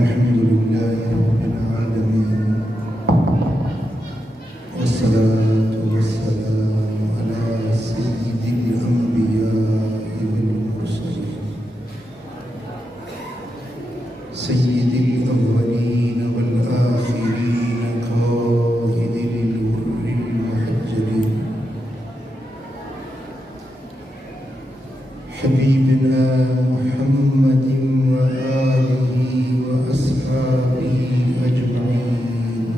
अल्हम्दुलिल्लाहि रब्बिल आलमीन वस्सलातु वस्सलामु अला सय्यिदिल अंबिया'i वल मुरसलीन सय्यिदिल अव्वलीन वल आखिरीन क़ाइदिल गुर्रिल मुहज्जलीन हबीबना मुहम्मदिन व आलिही व अस्हाबिही अजमईन।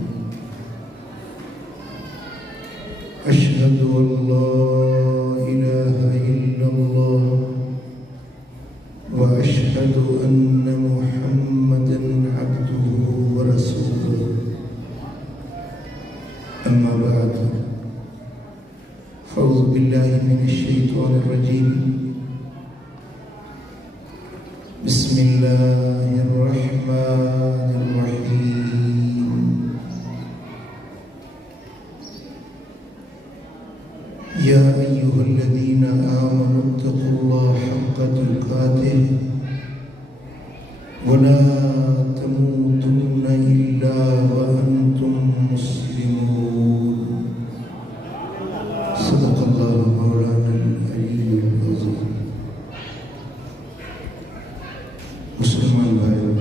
अशहदु अल्ला इलाहा इल्लल्लाह व अशहदु अन्न मुहम्मदन अब्दुहु व रसूलुहु। अम्मा बाद, फ़अऊज़ु बिल्लाहि मिनश शैतानिर रजीम। बिस्मिल्लाहिर्रहमानिर्रहीम। या अय्युहल्लज़ीना आमनुत्तक़ुल्लाह हक़्क़ तुक़ातिह वला तमूतुन्ना इल्ला व अंतुम मुस्लिमून। सदक़ल्लाहु मौलानल अलीयुल अज़ीम। मुसलमान भाइयों,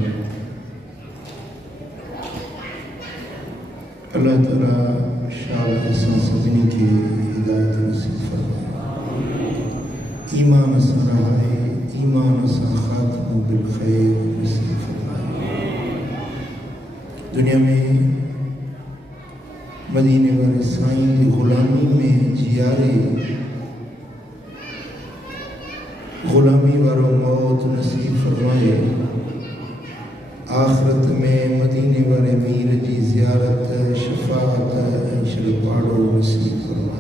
अल्लाह ताला शायद असां सभिनी खे हिदायत नसीब फरमाए, ईमान सां रहाए, ईमान सां ख़ात्मो बिल ख़ैर नसीब फरमाए। दुनिया में मदीने वाले साईं की ग़ुलामी में जियारे, ग़ुलामी वारो मौत नसीब फरमाए। आखिरत में मदीने वाले मीर की ज़ियारत, शफ़ाअत, शरपाड़ो नसीब फरमाए।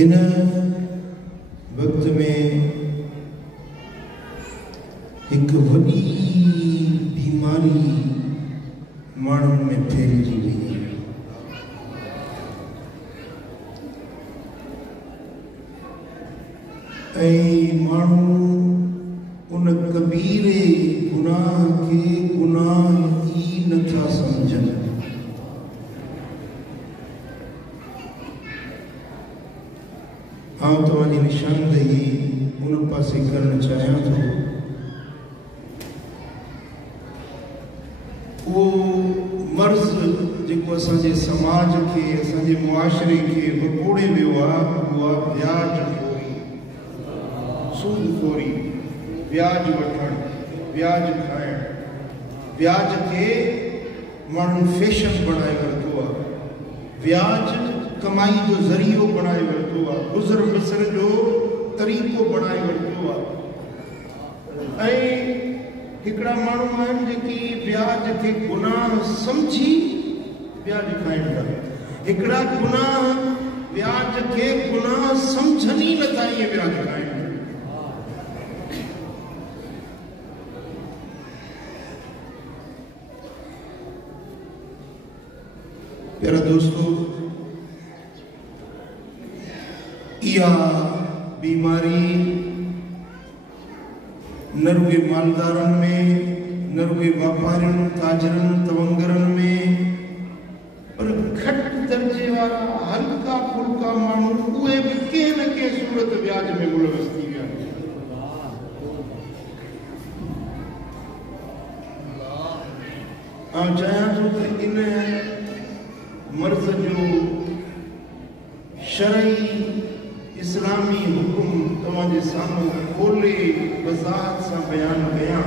इन वक्त में एक वॾी बीमारी माण्हुनि में फैलिजी वई है। माण्हू उन कबीरे गुनाह के गुनाह ई नथा समझनि। हाँ, तव्हांजी निशानदेही उन पासे करणु चाहियां थो। वो मर्ज़ जेको असांजे समाज के, असांजे मुआशरे के वकोड़े वियो आहे, उहा ब्याज खोरी, सूदखोरी, ब्याज वठण, ब्याज खाइण। ब्याज के माण्हुनि फैशन बणाए वरितो आहे, ब्याज कमाई जो ज़रियो बणाए वरितो आहे, गुज़र बसर जो तरीक़ो बणाए वरितो आहे। ऐं हिकिड़ा माण्हू आहिनि जेकी ब्याज खे गुनाह समझी ब्याज खाइनि था। हिकिड़ा गुनाह ब्याज खे गुनाह समझनि ई नथा, ईअं ब्याज खाइनि। प्यारा दोस्तों, इहा बीमारी न रुगे मालदारन में, न रुगे व्यापारियों, ताजरन, तवंगरन में, पर घट दर्जे वाला हल्का फुल्का माण्हू उहे भी कंहिं न कंहिं सूरत ब्याज में मुलविस थी विया। आउं चाहियां थो त इन मर्ज़ जो शरई इस्लामी हुकुम तव्हांजे साम्हूं खोले वज़ाहत सां बयान कयां।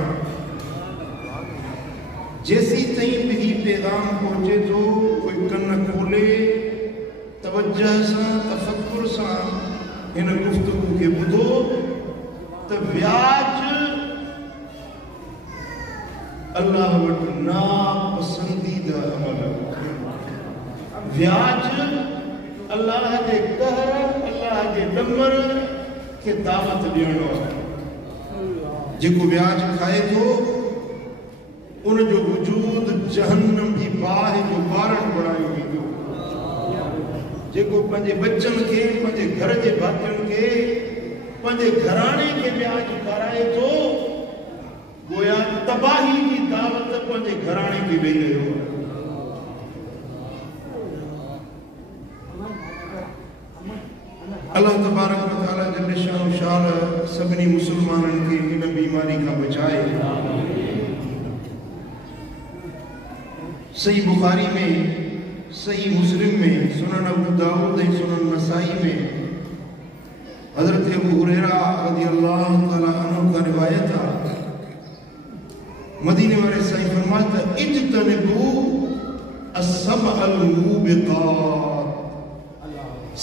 जेसी ताईं बि ही पैगाम पहुचे थो, कोई कन खोले तवज्जह सां, तफक्कुर सां हिन गुफ्तगू खे ॿुधो त ब्याज अल्लाह वटि नापसंदीदा अमल। ब्याज अल्लाह के कहर, अल्लाह के दमर के दावत ॾियणो आहे। जेको ब्याज खाए थो उन जो वजूद जहन्नम की बाहि जो बारण बणायो वेंदो। जेको पंहिंजे बच्चन के पंहिंजे घर जे भातियुनि के पंहिंजे घराणे के व्याज कराए थो गोया तबाही की दावत पंहिंजे घराणे के ॾेई रहियो आहे। अल्लाह तबारक व तआला जल शान सभिनी मुसलमाननि खे हिन बीमारी खां बचाए। सही बुखारी में, सही मुस्लिम में, सुनन अबू दाऊद ऐं सुनन नसाई में हजरत अबू हुरैरा रज़ियल्लाहु तआला अन्हु का रिवायत है। मदीने वाले साईं फरमाते इज्तनिबू अस्सबअल मूबिक़ात,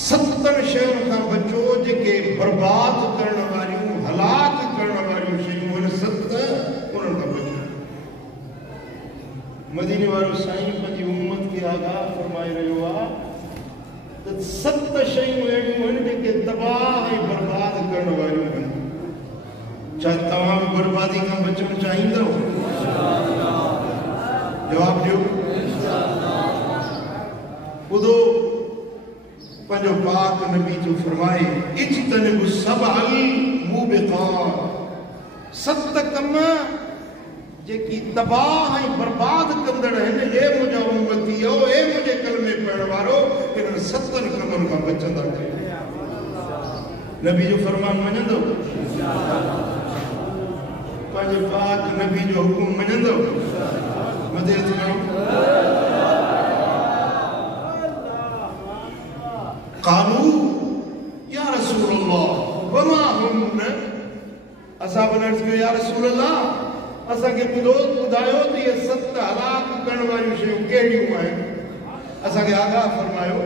70 शयुनि खां बचो जेके बर्बाद करण वारियूं, हलाक करण वारियूं शयूं आहिनि। 7 उन्हनि खां बचो। मदीने वारो साईं पंहिंजी उम्मत खे आगाह फरमाए रहियो आहे त 7 शयूं अहिड़ियूं आहिनि जेके तबाह ऐं बर्बाद करण वारियूं आहिनि। छा तव्हां बि बर्बादी खां बचणु चाहींदव? जवाब ॾियो। ॿुधो पंहिंजो पाक नबी जो फरमाए इज्तनिबु सबअल मूबिक़ात, 7 कम जेकी तबाह ऐं बर्बाद कंदड़ आहिनि। ए मुंहिंजा उम्मतीओ, ए मुंहिंजे कलमे पढ़ण वारो, इन्हनि 7 कमनि खां बचंदा कयो। नबी जो फरमान मञंदो? पंहिंजे पाक नबी जो हुकुम मञंदो? मदद करो। क़ालू या रसूल अल्लाह वमा हुन्न, असां अर्ज़ कयो या रसूल अल्लाह असांखे ॿुधायो त इहे 7 हलाक करण वारियूं शयूं कहिड़ियूं आहिनि। असांखे आगाह फरमायो,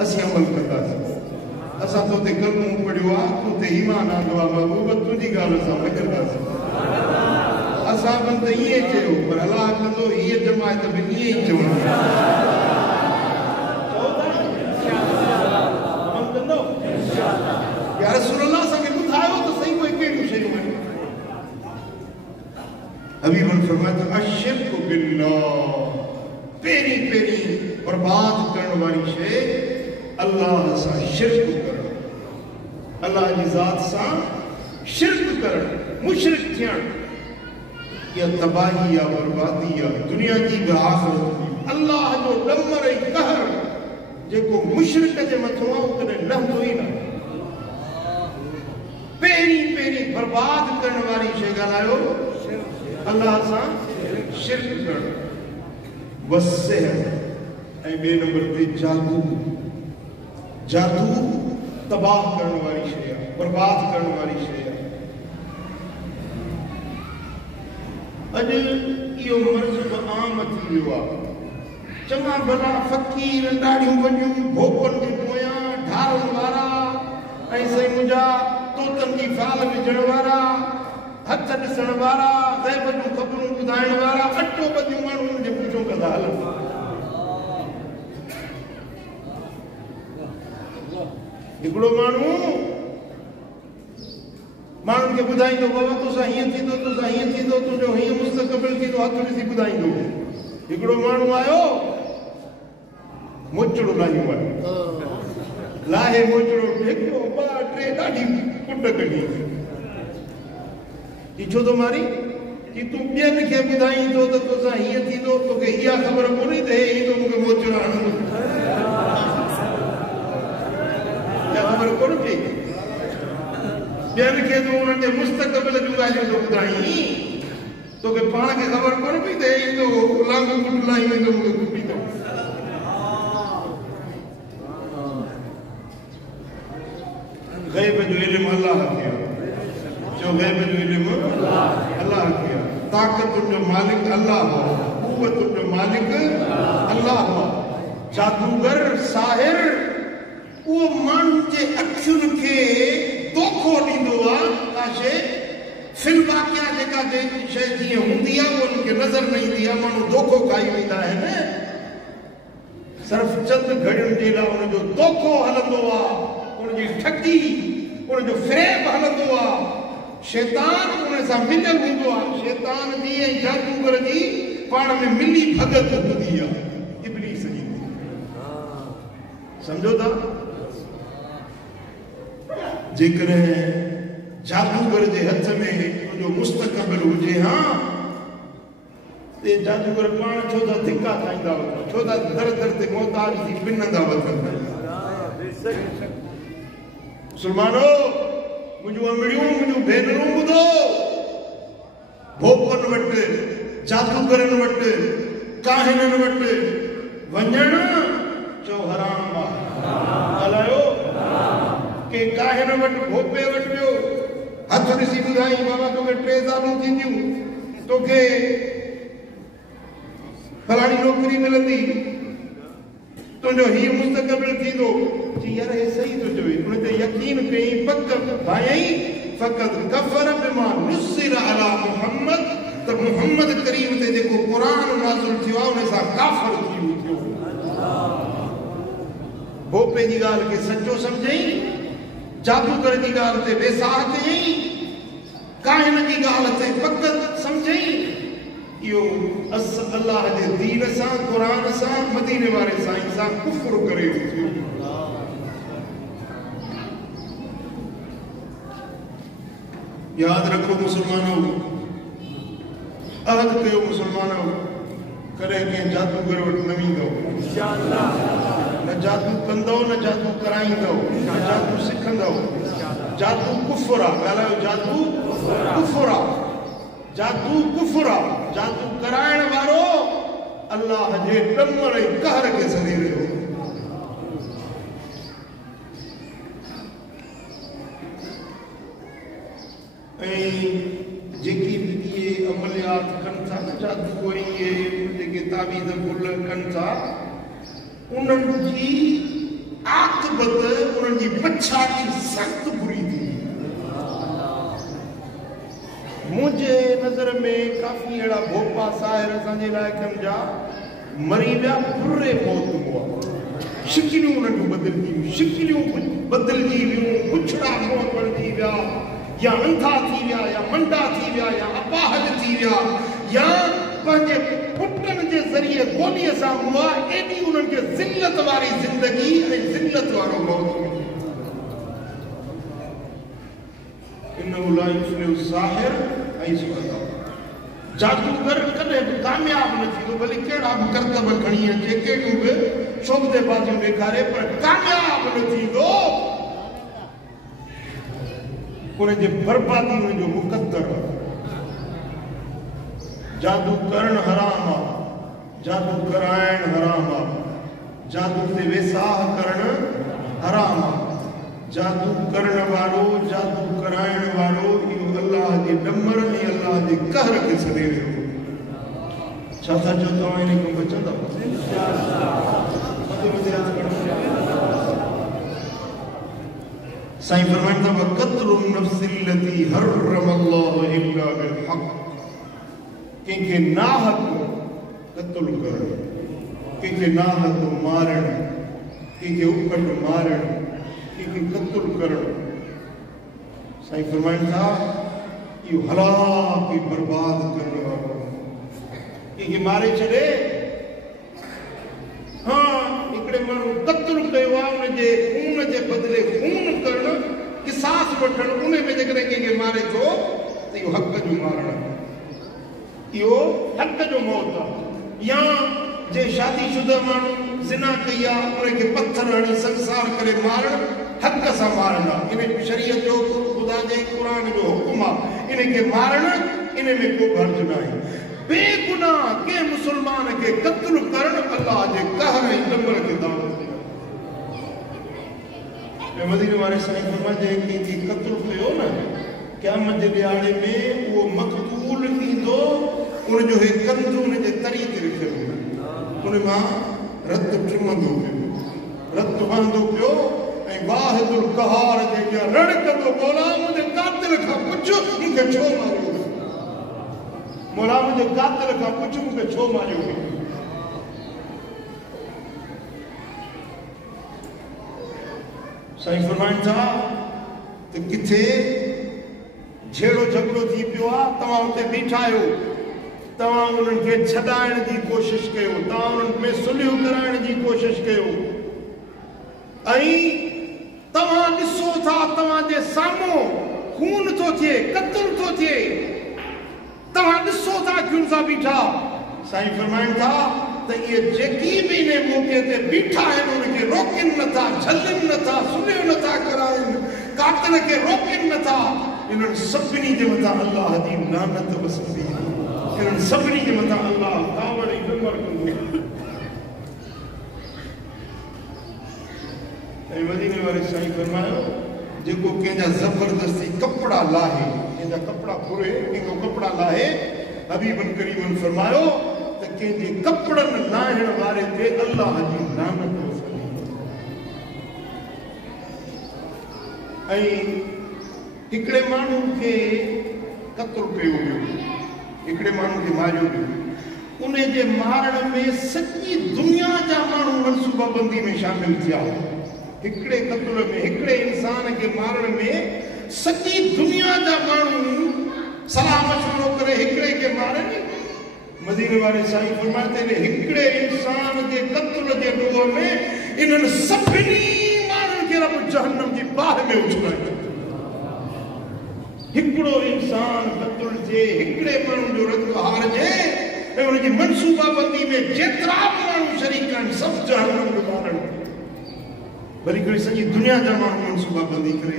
असीं अमल कंदासीं। असां तो ते कलमो पढ़ियो आहे, तो ते ईमान आंदो आहे, महबूब तुंहिंजी ॻाल्हि असां मञंदासीं। असां बि त ईअं चयो, पर अलाह कंदो हीअ जमायत बि ईअं ई चवंदी। या रसूल अल्लाह असांखे ॿुधायो त सही उहे कहिड़ियूं शयूं आहिनि। हबीबन फरमाया अशिर्क बिल्लाह, पहिरीं बर्बाद करण वारी शइ अल्लाह सां शिर्क करण, अल्लाह जी ज़ात सां शिर्क करण, मुशरिक थियण। इहा तबाही आहे, बर्बादी आहे, दुनिया जी बि आख़िरत जी। अल्लाह जो ॾमर ऐं कहर जेको मुशरिक जे मथां आहे उहो कॾहिं लहंदो ई न। पहिरीं बर्बाद करण वारी शइ ॻाल्हायो, अल्लाह सां शिर्क करण। वसिहर ऐं ॿिए नंबर ते जादू। जादू तबाह करण वारी शइ आहे, बर्बाद करण वारी शइ आहे। अॼु इहो मर्ज़ बि आम थी वियो आहे। चङा भला फ़क़ीर ॾाढियूं वॾियूं भोपनि जे पोयां ढारनि वारा ऐं साईं मुंहिंजा तोतनि जी फाल विझण वारा, हथ ॾिसण वारा, ग़ैब जूं ख़बरूं ॿुधाइण वारा, अटो ॿधियूं माण्हुनि जे पुठियों कंदा हलनि। हिकिड़ो माण्हुनि खे ॿुधाईंदो, बाबा तोसां हीअं थींदो, तोसां हीअं थींदो, तुंहिंजो हीअं मुस्तक़बिल थींदो, हथ ॾिसी ॿुधाईंदो। हिकिड़ो माण्हू आयो, मोचड़ो लाहियो आहे, लाहे मोचड़ो हिकिड़ो 2 3 ॾाढी कुंड कढी। छो थो मारी कि तूं ॿियनि खे ॿुधाईंदो त तोसां हीअं थींदो, तोखे इहा ख़बर कोन्हे त हे ईंदो मूंखे मोचड़ो हणंदो। इहा ख़बर कोन पई। ॿियनि खे तूं उन्हनि जे मुस्तक़बिल जूं ॻाल्हियूं थो ॿुधाईं, तोखे पाण खे ख़बर कोन पई त हे ईंदो लांगू कुट लाही वेंदो मूंखे कुटींदो। ग़ैब जो इल्मु अल्लाह खे आहे। जो ग़ैब जो इल्मु अल्लाह खे आहे। ताक़तुनि जो मालिक अल्लाह आहे, क़ुव्वतुनि जो मालिक अल्लाह आहे। जादूगर साहिर उहो माण्हुनि जे अखियुनि खे दोखो ॾींदो आहे। का शइ फिल्म वाक़िया जेका शइ जीअं हूंदी आहे उहो उन्हनि खे नज़र न ईंदी आहे, माण्हू दोखो खाई वेंदा आहिनि। सिर्फ़ चंद घड़ियुनि जे लाइ उनजो दोखो हलंदो आहे, उनजी ठगी, उनजो फ़रेब हलंदो आहे। शैतान उन सां मिलियल हूंदो आहे। शैतान जी ऐं जादूगर जी पाण में मिली भगत हूंदी आहे, इब्लीस जी। समझो था जेकर जादूगर के हथ में जो मुस्तकबिल हुए हाँ ते जादूगर पान छो था धिक्का खाईंदा वठो छो था दर दर ते मोहताज थी पिनंदा वठन मुसलमानो मुझो अमड़ियों मुझो भेनरूं बुधो भोपन वट जादूगरन वट काहिनन वट वंजन चो हराम हलायो के काहिन वट भोपे वट वियो हथ ॾिसी ॿुधाई बाबा तोखे 3 सालूं थींदियूं तोखे फलानी नौकरी मिलंदी तुंहिंजो हीउ मुस्तक़बिल थींदो जी यार हे सही थो चवे उन ते यकीन कई पक भाई फ़क़त कफ़र बिमा नुज़िल अला मुहम्मद त मुहम्मद करीम ते जेको क़ुरान नाज़िल थियो आहे उन सां काफ़िर थी वियो भोपे जी ॻाल्हि खे सचो सम्झई जादूगर की गाल ते बेसाह कई काहिन की गाल ते फ़क़त समझई यो अल्लाह के दीन सा कुरान सा मदीने वाले साईं सा कुफ्र करे याद रखो मुसलमानों अहद कयो मुसलमानों करे के जादूगर वट न वेंदो इंशाअल्लाह न जादू कंदो न जादू कराईंदो न जादू सिखंदो जादू कुफ्र आ ॻाल्हायो जादू कुफ्र आ जादू कुफ्र आ जादू कराइण वारो अल्लाह जे ॾमर ऐं कहर खे सड़ी रहियो ऐं जेकी बि इहे अमलियात कनि था न जादू ऐं इहे जेके ताबीज़ गुल कनि था उन्हनि जी आक़िबत उन्हनि जी पछाड़ी सख़्त बुरी थी मुझे नज़र में काफ़ी अहिड़ा भोपा साहिर असांजे इलाइक़नि जा मरी विया बुरे मौत हुआ शिकिलियूं उन्हनि जूं बदिलजी वियूं शिकिलियूं बदिलजी वियूं पुछड़ा मुंहं पड़जी विया या अंधा थी विया या मंडा थी विया या अपाहज थी विया या पंहिंजे पुटनि जे ज़रिए गोलीअ सां हुआ एॾी उन्हनि खे ज़िल्लत वारी ज़िंदगी ऐं ज़िल्लत वारो मौत इन्नहु ला युफ्लिहु साहिर ऐं सुबह जादूगर कॾहिं बि कामयाब न थींदो भले कहिड़ा बि करतब खणी अचे कहिड़ियूं बि शोभदे बाजियूं ॾेखारे पर कामयाब न थींदो उनजे बर्बादी उनजो मुक़द्दर जादू करण हराम आ जादू कराइण हराम आ जादू ते वेसाह करण हराम आ जादू करण वारो जादू कराइण वारो इहो अल्लाह जे ॾमर ऐं अल्लाह जे कहर खे सॾे वियो छा था चओ तव्हां इन खां बचंदव साईं फरमाइनि था वक़त्लु नफ़्सिल लती हर्रमल्लाहु इल्ला बिल हक़ कंहिंखे नाहक क़त्ल करणु कंहिंखे नाहक मारणु कंहिंखे उपट मारणु कंहिंखे क़त्ल करणु साईं फरमाइनि था इहो हलाक ऐं बर्बाद करण वारो कंहिंखे मारे छॾे हाँ हिकिड़े माण्हू क़त्ल कयो आहे उनजे खून जे बदिले खून करणु किसास वठणु उन में जेकॾहिं कंहिंखे मारे थो त इहो हक़ जो मारणु इहो हक़ जो मौत आहे या जे शादीशुदा माण्हू ज़िना कई आहे उनखे पत्थर हणी संसार करे मारणु हक़ सां मारणु आहे इन शरीयत जो ख़ुदा जे क़ुर जो हुकुम आहे इनखे मारणु इन में को हर्ज न आहे बेगुनाह के मुसलमान के क़त्ल करण अल्लाह जे कहर ऐं ॾमर खे दावत ॾे मदीने वारे साईं फरमाइनि कंहिंखे क़त्ल कयो न क़यामत जे ॾियारे में उहो मक़तूल ईंदो उनजो हे कंधु उनजे तरी ते रखियल उन मां रत टिमंदो पियो रत वहंदो पियो ऐं वाहिदुल क़हार जेके रण कंदो मौला मुंहिंजे कातिल खां पुछ मूंखे छो मारियो मौला मुझे कातिल खां पुछ मूंखे छो मारियो साईं फरमाइनि था त किथे झेड़ो झगड़ो थी पियो आहे तव्हां उते बीठा आहियो तव्हां उन्हनि खे छॾाइण जी कोशिशि कयो तव्हां उन्हनि में सुलह कराइण जी कोशिशि कयो ऐं तव्हां ॾिसो था तव्हां जे साम्हूं खून थो थिए, क़त्ल थो थिए, तव्हां ॾिसो था अखियुनि सां बीठा। साईं फरमाइनि था त इहे जेकी बि इन मौक़े ते बीठा आहिनि उनखे रोकनि नथा, झलनि नथा, सुलियो नथा कराइनि, कातिल खे रोकनि नथा। इन्हनि सभिनी जे मथां अल्लाह जी लानत वसंदी, इन्हनि सभिनी जे मथां अल्लाह कावड़ ऐं कमर कंदो। ऐं मदीने वारे साईं फरमायो जेको कंहिंजा ज़बरदस्ती कपिड़ा लाहे, कंहिंजा कपिड़ा फुरे, कंहिंजो कपिड़ा लाहे, हबीबन करीमन फरमायो त कंहिंजे कपिड़नि लाहिण वारे ते अल्लाह जी लानत वसंदी। ऐं हिकिड़े माण्हू खे क़त्ल कयो वियो, हिकिड़े माण्हू खे मारियो वियो। उन जे मारण में सॼी दुनिया जा माण्हू मनसूबाबंदी में शामिल थिया। हिकिड़े क़त्ल में, हिकिड़े इंसान खे मारण में सॼी दुनिया जा माण्हू सलाह मशवरो करे हिकिड़े खे मारनि। मदीने वारे साईं फरमाते ने हिकिड़े इंसान जे क़त्ल जे ॾोह में इन्हनि सभिनी माण्हुनि खे रब जहन्नम जी बाहि में उछलाए। हिकिड़ो इंसान क़त्ल जे, हिकिड़े माण्हू जो रंग हारजे ऐं उनजी मनसूबाबंदी में जेतिरा बि माण्हू शरीक आहिनि सभु जहन्नम जो मारनि। वरी करे सॼी दुनिया जा माण्हू मनसूबाबंदी करे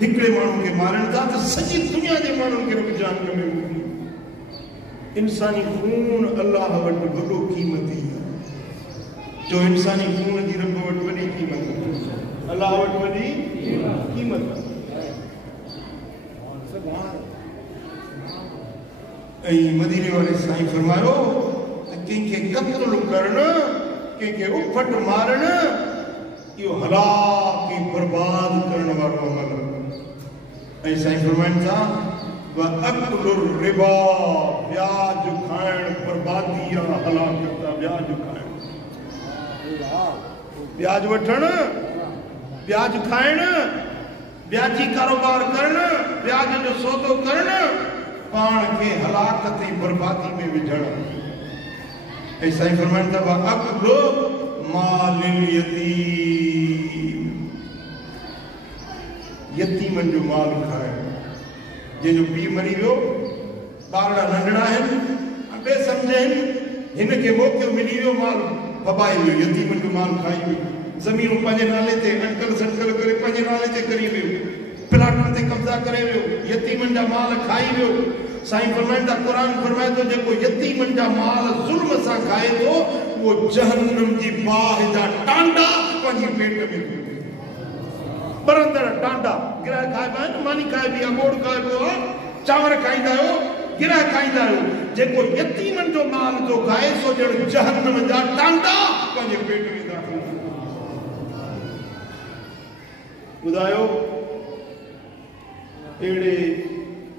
हिकिड़े माण्हू खे मारनि था त सॼी दुनिया जे माण्हुनि खे रब जहन्नम में मोकिली। इंसानी खून अल्लाह वटि वॾो क़ीमती आहे। जो इंसानी खून जी रब वटि वॾी क़ीमत आहे, अल्लाह वटि वॾी क़ीमत आहे। ऐं मदीने वारे साईं फरमायो त कंहिंखे क़त्ल करणु, कंहिंखे उफट मारणु, इहो हलाक ऐं बर्बाद करण वारो अमल। ऐं साईं फरमाइनि था वअक्लुर रिबा, ब्याज खाइण बर्बादी आहे, हलाकत आहे। ब्याज खाइण, ब्याज वठणु, ब्याज खाइणु, ब्याजी कारोबार करणु, ब्याज जो सौदो करणु, पाण खे हलाकत ऐं बर्बादी में विझणु। ऐं साईं फरमाइनि था वअक्लु मालिल यतीम, यतीमनि जो माल खाइणु। जंहिंजो पीउ मरी वियो, ॿार नंढड़ा आहिनि, बेसम्झ आहिनि, हिनखे मौक़ो मिली वियो, माल फबाए वियो, यतीमनि जो माल खाई वियो। ज़मीनूं पंहिंजे नाले ते अटकल सटकल करे पंहिंजे नाले ते करी वियो, प्लाटनि ते कब्ज़ा करे वियो, यतीमनि जा माल खाई वियो। साईं फरमाइनि था क़ुरान फरमाए थो जेको यतीमनि जा माल ज़ुल्म सां खाए थो उहो जहन्नम जी बाहि जा टांडा पंहिंजे पेट में बरंदड़ टांडा गिराए खाइबा आहिनि, मानी खाइबी आहे, गोड़ खाइबो आहे, चांवर खाईंदा आहियो, गिराए खाईंदा आहियो। जेको यतीमनि जो माल जो खाए सो ॼण जहन्नम जा टांडा पंहिंजे पेट में दाख़िल। ॿुधायो अहिड़े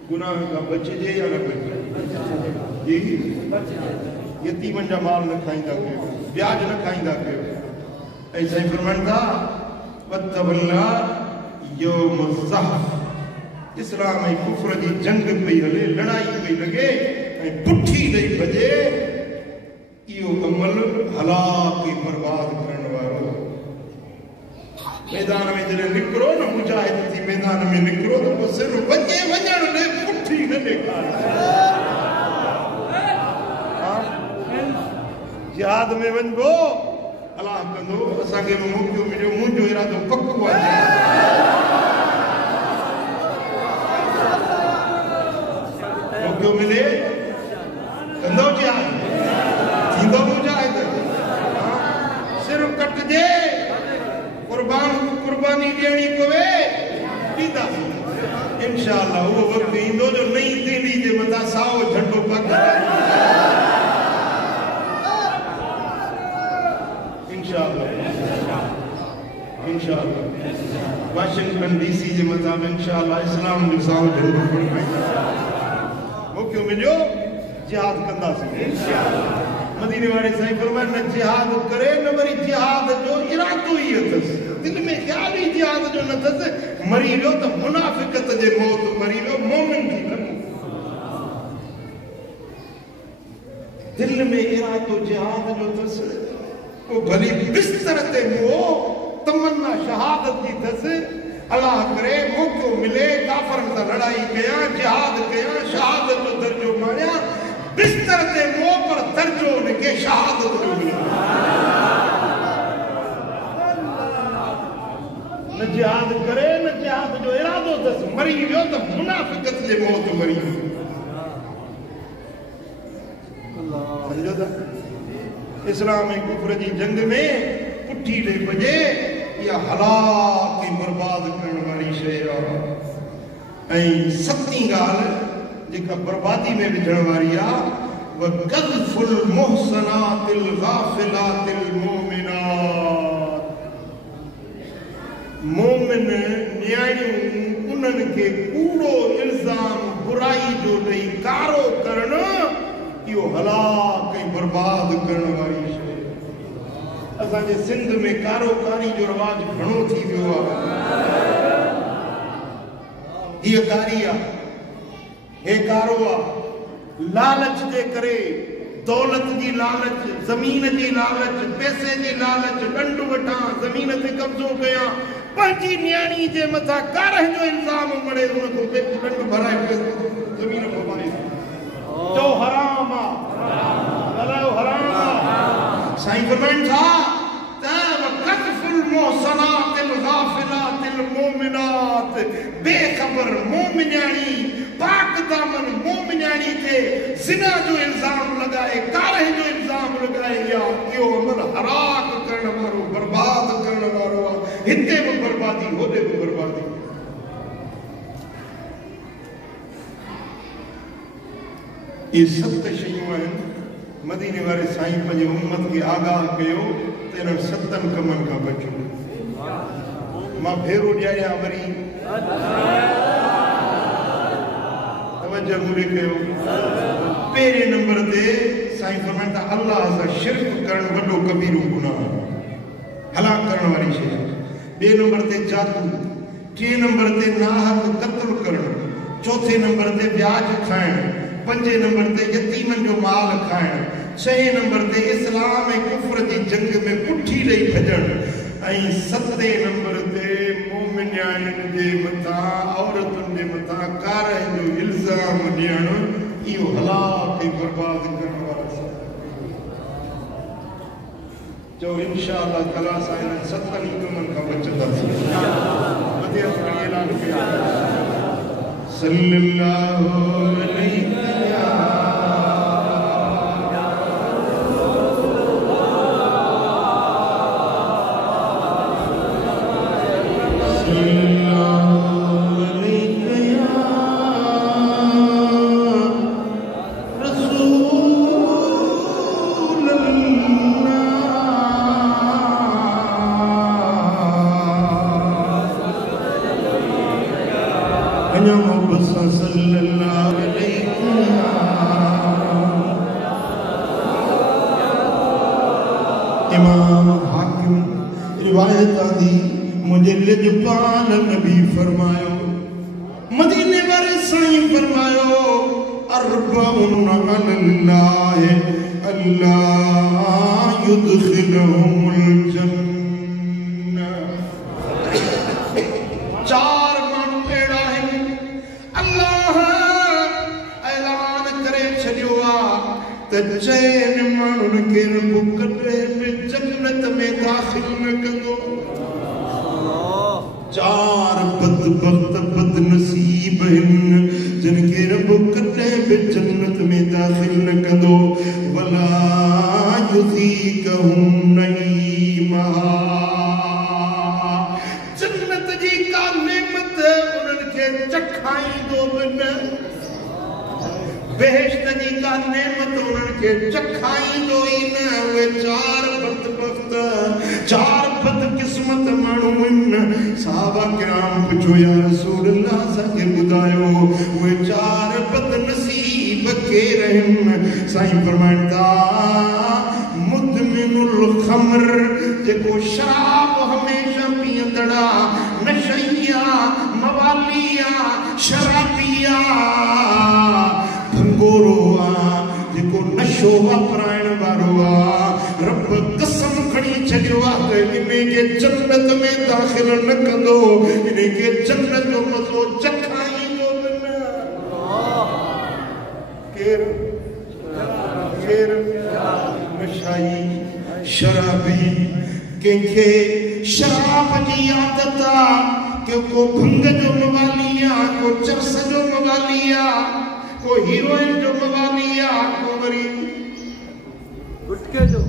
गुनाह खां बचिजे या न बचिजे? यतीमनि जा माल न खाईंदा कयो, ब्याज न खाईंदा कयो। ऐं साईं फरमाइनि था वतवल्ला यौम ज़हफ़, इस्लाम ऐं कुफ्र जी जंग पई हले, लड़ाई पई लॻे ऐं पुठी ॾेई भॼे, इहो अमल हलाक ऐं बर्बाद करण वारो। मैदान में जॾहिं निकिरो न, मुजाहिद थी मैदान में निकिरो त पोइ सिर्फ़ु वञे वञण ॾे, पुठी न ॾेखार। जिहाद में वञिबो, अलाह कंदो, असांखे बि मौक़ो मिलियो, मुंहिंजो इरादो पको आहे। मौक़ो मिले कंदो जिहाद, थींदो मुजाहिद, सिर कटिजे, कुर्बानी ॾियणी पवे, ॾींदासीं इंशाअल्लाह। उहो वक़्तु ईंदो जो नई दिल्ली जे मथां साओ झंडो पाकींदासीं इंशाअल्लाह। वाशिंगटन डीसी जे मथां इंशाअल्लाह इस्लाम जो साओ झंडो फड़काईंदासीं। मौक़ो मिलियो जिहाद कंदासीं इंशाअल्लाह। मदीने वारे साईं फरमाइनि न जिहाद करे न वरी जिहाद जो इरादो ई अथसि, दिल में ख़्याल ई जिहाद जो न अथसि, मरी वियो त मुनाफ़िक़त जे मौत मरी वियो, मोमिन थी न। दिल में इरादो जिहाद जो अथसि, वो भली बिस्तर ते मुओ तमन्ना शहादत की थस अल्लाह करे मौको मिले काफरन सा लड़ाई कया जिहाद कया शहादत जो दर्जो मारिया बिस्तर ते मुंह पर दर्जो के शहादत जो मिला न जिहाद करे न जिहाद जो इरादो दस मरी वियो तो मुनाफिकत जे मौत मरी समझो था इस्लाम ऐं कुफर जी जंग में पुठी ॾे बजे या हलाक ऐं बर्बाद करण वारी शइ आहे ऐं सती ॻाल्हि जेका बर्बादी में विझण वारी आहे वक़ज़्फ़ुल मुहसनातिल गाफ़िलातिल मोमिनात मोमिन न्याणियूं उन्हनि खे कूड़ो इल्ज़ाम बुराई जो ॾेई कारो करणु इहो हलाक ऐं बर्बाद करण वारी शइ असांजे सिंध में कारोकारी जो रवाज घणो थी वियो आहे हीअ कारी आहे हे कारो आहे लालच जे करे दौलत जी लालच ज़मीन जी लालच पैसे जी लालच ॾंड वठां ज़मीन ते कब्ज़ो कयां पंहिंजी न्याणी जे मथां कारह जो इल्ज़ाम मड़े हुन खां ॾंड भराए ज़मीन घुमाए जो हराम आहे हराम साईं फरमाइनि था त वक़ज़्फ़ुल मुहसनातिल गाफ़िलातिल मोमिनात बेख़बर मोमिनाणी पाक दामन मोमिनाणी ते ज़िना जो इल्ज़ाम लगाए कारह जो इल्ज़ाम लगाए या इहो अमल हलाक करण वारो बर्बाद करण वारो आहे हिते बि बर्बादी होॾे बि बर्बादी ये सत शयूं आहिनि मदीने वारे साईं पंहिंजे उम्मत खे आगाह कयो त इन्हनि सतनि कमनि खां बचो मां भेरो ॾियारियां वरी तवजो पूरी कयो पहिरें नंबर ते साईं फरमाइनि था अल्लाह सां शिरक करणु वॾो कबीरो गुनाह हलाक करण वारी शइ ॿिए नंबर ते जादू टे नंबर ते नाहक क़त्ल करणु चौथे नंबर ते ब्याज खाइणु पंजे नंबर ते यतीमन जो माल खाइण छहे नंबर ते इस्लाम ऐं कुफर जी जंग में पुठी ॾेई भॼण ऐं सते नंबर ते मोमिन न्याणियुनि जे मथां औरतुनि जे मथां कारह जो इल्ज़ाम ॾियणु इहो हलाक ऐं बर्बाद करण वारा जो इंशाअल्लाह ताला सां इन्हनि सतनि कमनि खां बचंदासीं मथे ऐलान कयो सल्लल्लाहु अलैहि इमाम हाकिम रिवायत आदि मुझे लिजपाल नबी फरमायो मदीने वाले साईं फरमायो अरबउन अल्लाह अल्लाह युदखिलहुमुल जन्नह चार माण्हू अहिड़ा आहिनि अल्लाह ऐलान करे छॾियो आहे त चइनि माण्हुनि खे रब कॾहिं बि जन्नत में दाख़िल न कंदो चार बदबख्त बदनसीब आहिनि जिन खे रब कॾहिं बि जन्नत में दाख़िल न कंदो वला युज़ीक़हुम नईमहा जन्नत जी का नेमत उन्हनि खे चखाईंदो बि न बेहिश्त जी का नेमत उन्हनि खे चखाईंदो ई न उहे चार बदबख्त चार बदकिस्मत माण्हू आहिनि सहाबा किराम पुछो या रसूल अल्लाह असांखे ॿुधायो उहे चार बदनसीब केर आहिनि साईं फरमाइनि था मुदमिनुल ख़म्र जेको शराब हमेशा पीअंदड़ नशैया मवालिया शराबिया भंगोरो जेको नशो वापराइण वारो रब कसम खणी छॾियो आहे त इन खे जन्नत कदर न कंदो इन्हें के जन्नत जो मज़ो चखाई जो बिना केर नशाई शराबी कंखे शराब की आदत के को भंग जो मवालिया को चरस जो मवालिया को हीरोइन जो मवालिया को वरी गुटके जो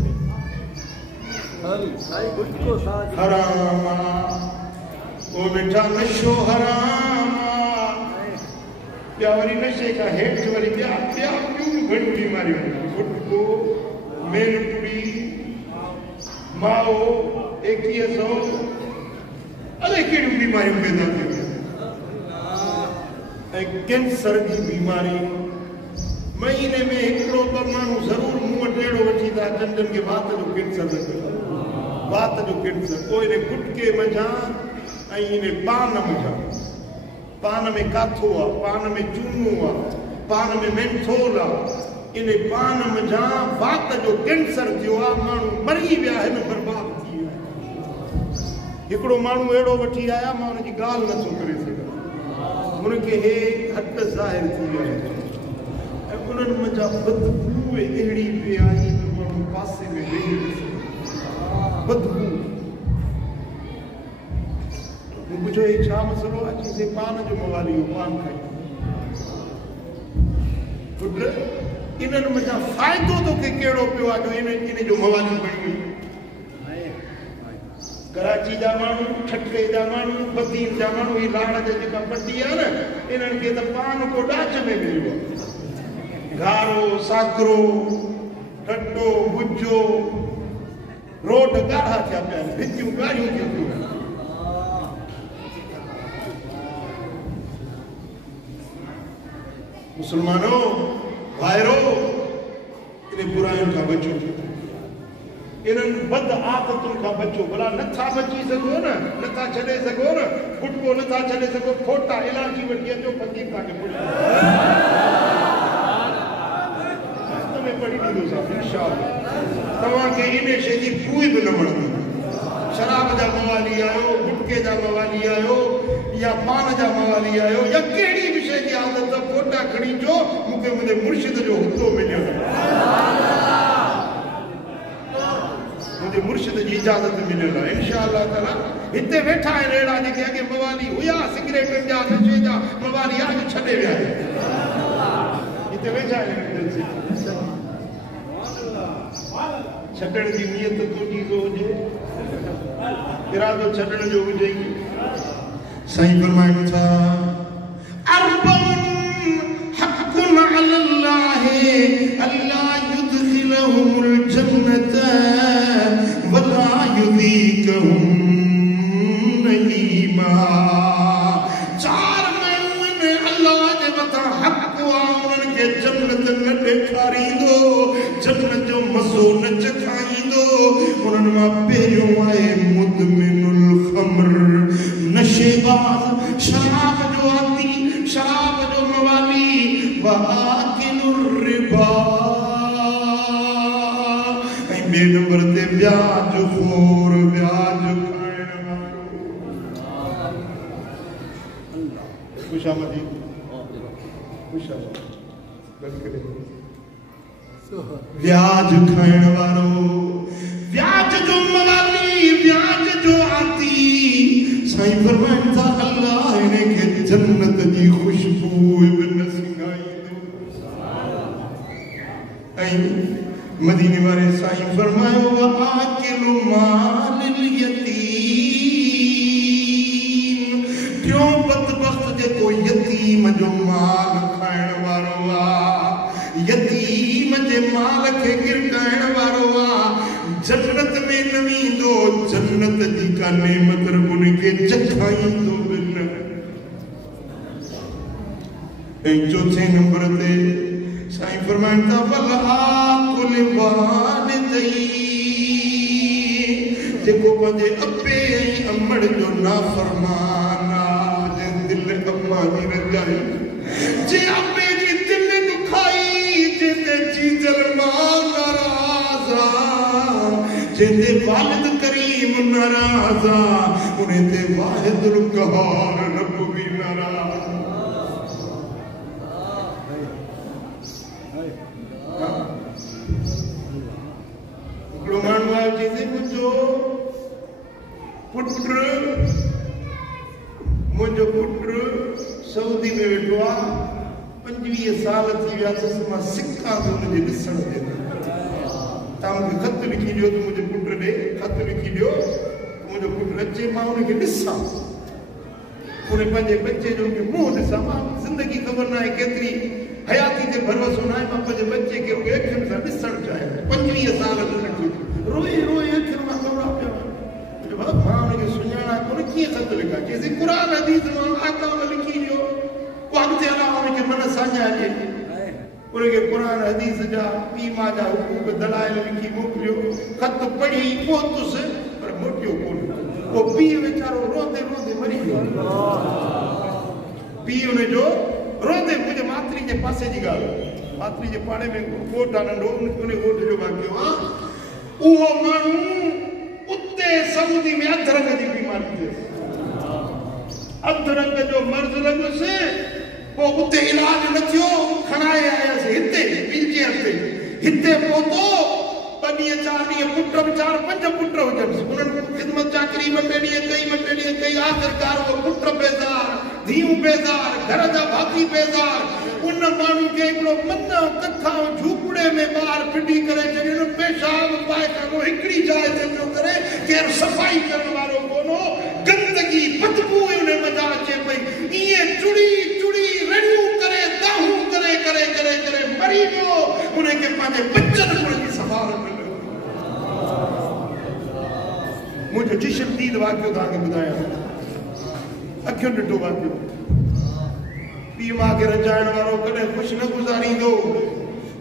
हराम वो बेटा नशो हराम या वरी नशे का हेठ वरी क्या क्यों बड़ी बीमारी गुटको मेलपुरी माओ एक अरे केड़ी बीमारी पैदा थी कैंसर की बीमारी महीने में एकड़ो मानू जरूर मुंह टेढ़ो वठी था चंदन के बात जो कैंसर कोई ने गुटके मजा ने पान मजा पान में काथो आ पान में चूनो आ पान में मेंथोल आ इन पान मजा बात जो कैंसर थियो आ मानू मरी विया है बर्बाद थी एकड़ो मानू एड़ो वठी आया मां उन जी गाल न सो करे सका उनके हे हद ज़ाहिर थी विया उन्हनि मुंहिंजा बदबू अहिड़ी पे आई त माण्हू पासे में वेही बदबू मूं पुछो हे छा मसलो आहे चई से पान जो मवाली हो पान खाई पुट इन्हनि मुंहिंजा फ़ाइदो तोखे कहिड़ो पियो आहे जो इन जो मवाली बणी वई कराची जा माण्हू ठठे जा माण्हू बदीन जा माण्हू ही लाड़ जा जेका पट्टी आहे न इन्हनि खे त पान को डाच में मिलियो आहे गारो साकरो ठट्टो गुज्जो रोड गाढ़ा थिया पिया भितियूं गाढ़ियूं थियूं पियूं मुसलमानों भाइरो इन बुराइयों का बचो इन बद आदतुनि का बचो भला नथा बची सघो न नथा छॾे सघो न गुटको नथा छॾे सघो खोटा इलाजी वठी अचो फकीर तव्हांखे पढ़ी दी साहब इंशाअल्लाह तवा के इने शे जी कोई भी न वणंदी शराब जा मवाली आयो गुटके जा मवाली आयो या पान जा मवाली आयो या केड़ी भी शे जी आदत फोटा खणी जो मुके मुझे मुर्शिद जो हुक्म मिलियो मुझे मुर्शिद जी इजाजत मिलियो इंशाअल्लाह ताला हिते वेठा है रेड़ा जे के अगे मवाली हुया सिगरेट जा नशे जा मवाली आज छडे विया हिते वेठा है छटण की नियत तुझी जो हुजे इरादो छटण जो हुजे साईं फरमाइनि था अरबन हक़्क़ुन अलल्लाह अल्ला युदखिलहुमुल जन्नत वला युज़ीकहुम नईमा चार माण्हुनि अल्लाह जे मथां हक़ उन्हनि खे जन्नत न ॾेखारींदो जन्नत जो मज़ो न चखाईंदो उन्हनि मां पहिरियों आहे मुदमिनुल ख़म्र नशेबाज़ शराब जो आदी शराब जो मवाली वाकिलुर रिबा ऐं ॿिए नंबर ते ब्याज खोर ब्याज खाइण वारो खुशामदी ब्याज खाइण वारो ब्याज जो मवाली ब्याज जो आती साईं फरमाइनि था अल्लाह इने खे जन्नत जी खुशबू बिन सिंगाईंदो ऐं मदीने वारे साईं फरमायो आकिलु मालिल यतीम क्यों बदबख्त जेको यतीम जो माल खाइण वारो आहे यतीम जे माल खे गिरकाइण वारो आहे जन्नत में न वेंदो जन्नत जी का नेमत रब उनखे चखाईंदो बि न ऐं चौथे नंबर ते साईं फरमाइनि था वल आकुल वालिदैन जेको पंहिंजे अबे ऐं अमड़ जो नाफ़रमान आहे दिल अम्मा जी रजाई जे अबे जी दिल दुखाई जेते चीजल मां नाराज़ आहे जेते वालिद करीम करीम नाराज़ा उन्हें ते वाहिदुल क़हार रब भी नाराज़ मानवा चीज़ मुझो पुत्र सऊदी में वेठो आ 25 साल थी विया मां सिक्का तो मुझे ॾिसण दे तव्हां मूंखे ख़त लिखी ॾियो त मुंहिंजे पुट ॾे ख़त लिखी ॾियो मुंहिंजो पुट अचे मां उनखे ॾिसां उन पंहिंजे बच्चे जो मुंहुं ॾिसां मां ज़िंदगी ख़बर न आहे केतिरी हयाती ते भरोसो न आहे मां पंहिंजे बच्चे खे उहे अखियुनि सां ॾिसणु चाहियां 25 साल रोई रोई अखियुनि मां कवड़ा पिया मां उनखे सुञाणा कोन कीअं ख़त लिखां चईसि क़ुर हदीस मां आकाम लिखी ॾियो पोइ अॻिते हलां उनखे मन साञाइजे उनखे क़ुर हदीस जा पीउ माउ जा हुकूक दलाइल लिखी मोकिलियो ख़त पढ़ी पहुतुसि पर मोटियो कोन पोइ पीउ वीचारो रोंदे रोंदे मरी वियो पीउ उनजो रोंदे मुंहिंजे मातरी जे पासे जी ॻाल्हि मातरी जे पाड़े में ॻोठ आहे नंढो उन ॻोठ जो वाक़ियो आहे उहो माण्हू उते सऊदी में अधरंग जी बीमारी थियसि अधरंग जो मर्ज़ लॻुसि पोइ उते इलाज न थियो खणाए आयसि हिते व्हीलचेयर ते हिते पहुतो 2 ॾींहं 4 ॾींहं पुट 4-5 पुट हुजनि उन्हनि ख़िदमत चाकरी 2 ॾींहं कई आख़िरकार उहो पुट बेज़ार धीअ बेज़ार घर जा भाती बेज़ार उन माण्हू खे हिकिड़ो मन कथा झूपड़े में ॿार फिटी करे छॾियो पेशाब पायखानो हिकिड़ी जाइ ते पियो करे केरु सफ़ाई करण वारो कोन्हो गंदगी बदबू उन मज़ा अचे पई ईअं चुड़ी चुड़ी रड़ियूं करे दाहूं करे करे करे करे मरी वियो उनखे पंहिंजे बचनि जी संभाल मिलियो मुंहिंजो जिशमदीद वाक़ियो तव्हांखे ॿुधायां अखियुनि ॾिठो वाक़ियो पीउ माउ खे रजाइण वारो कॾहिं ख़ुशि न गुज़ारींदो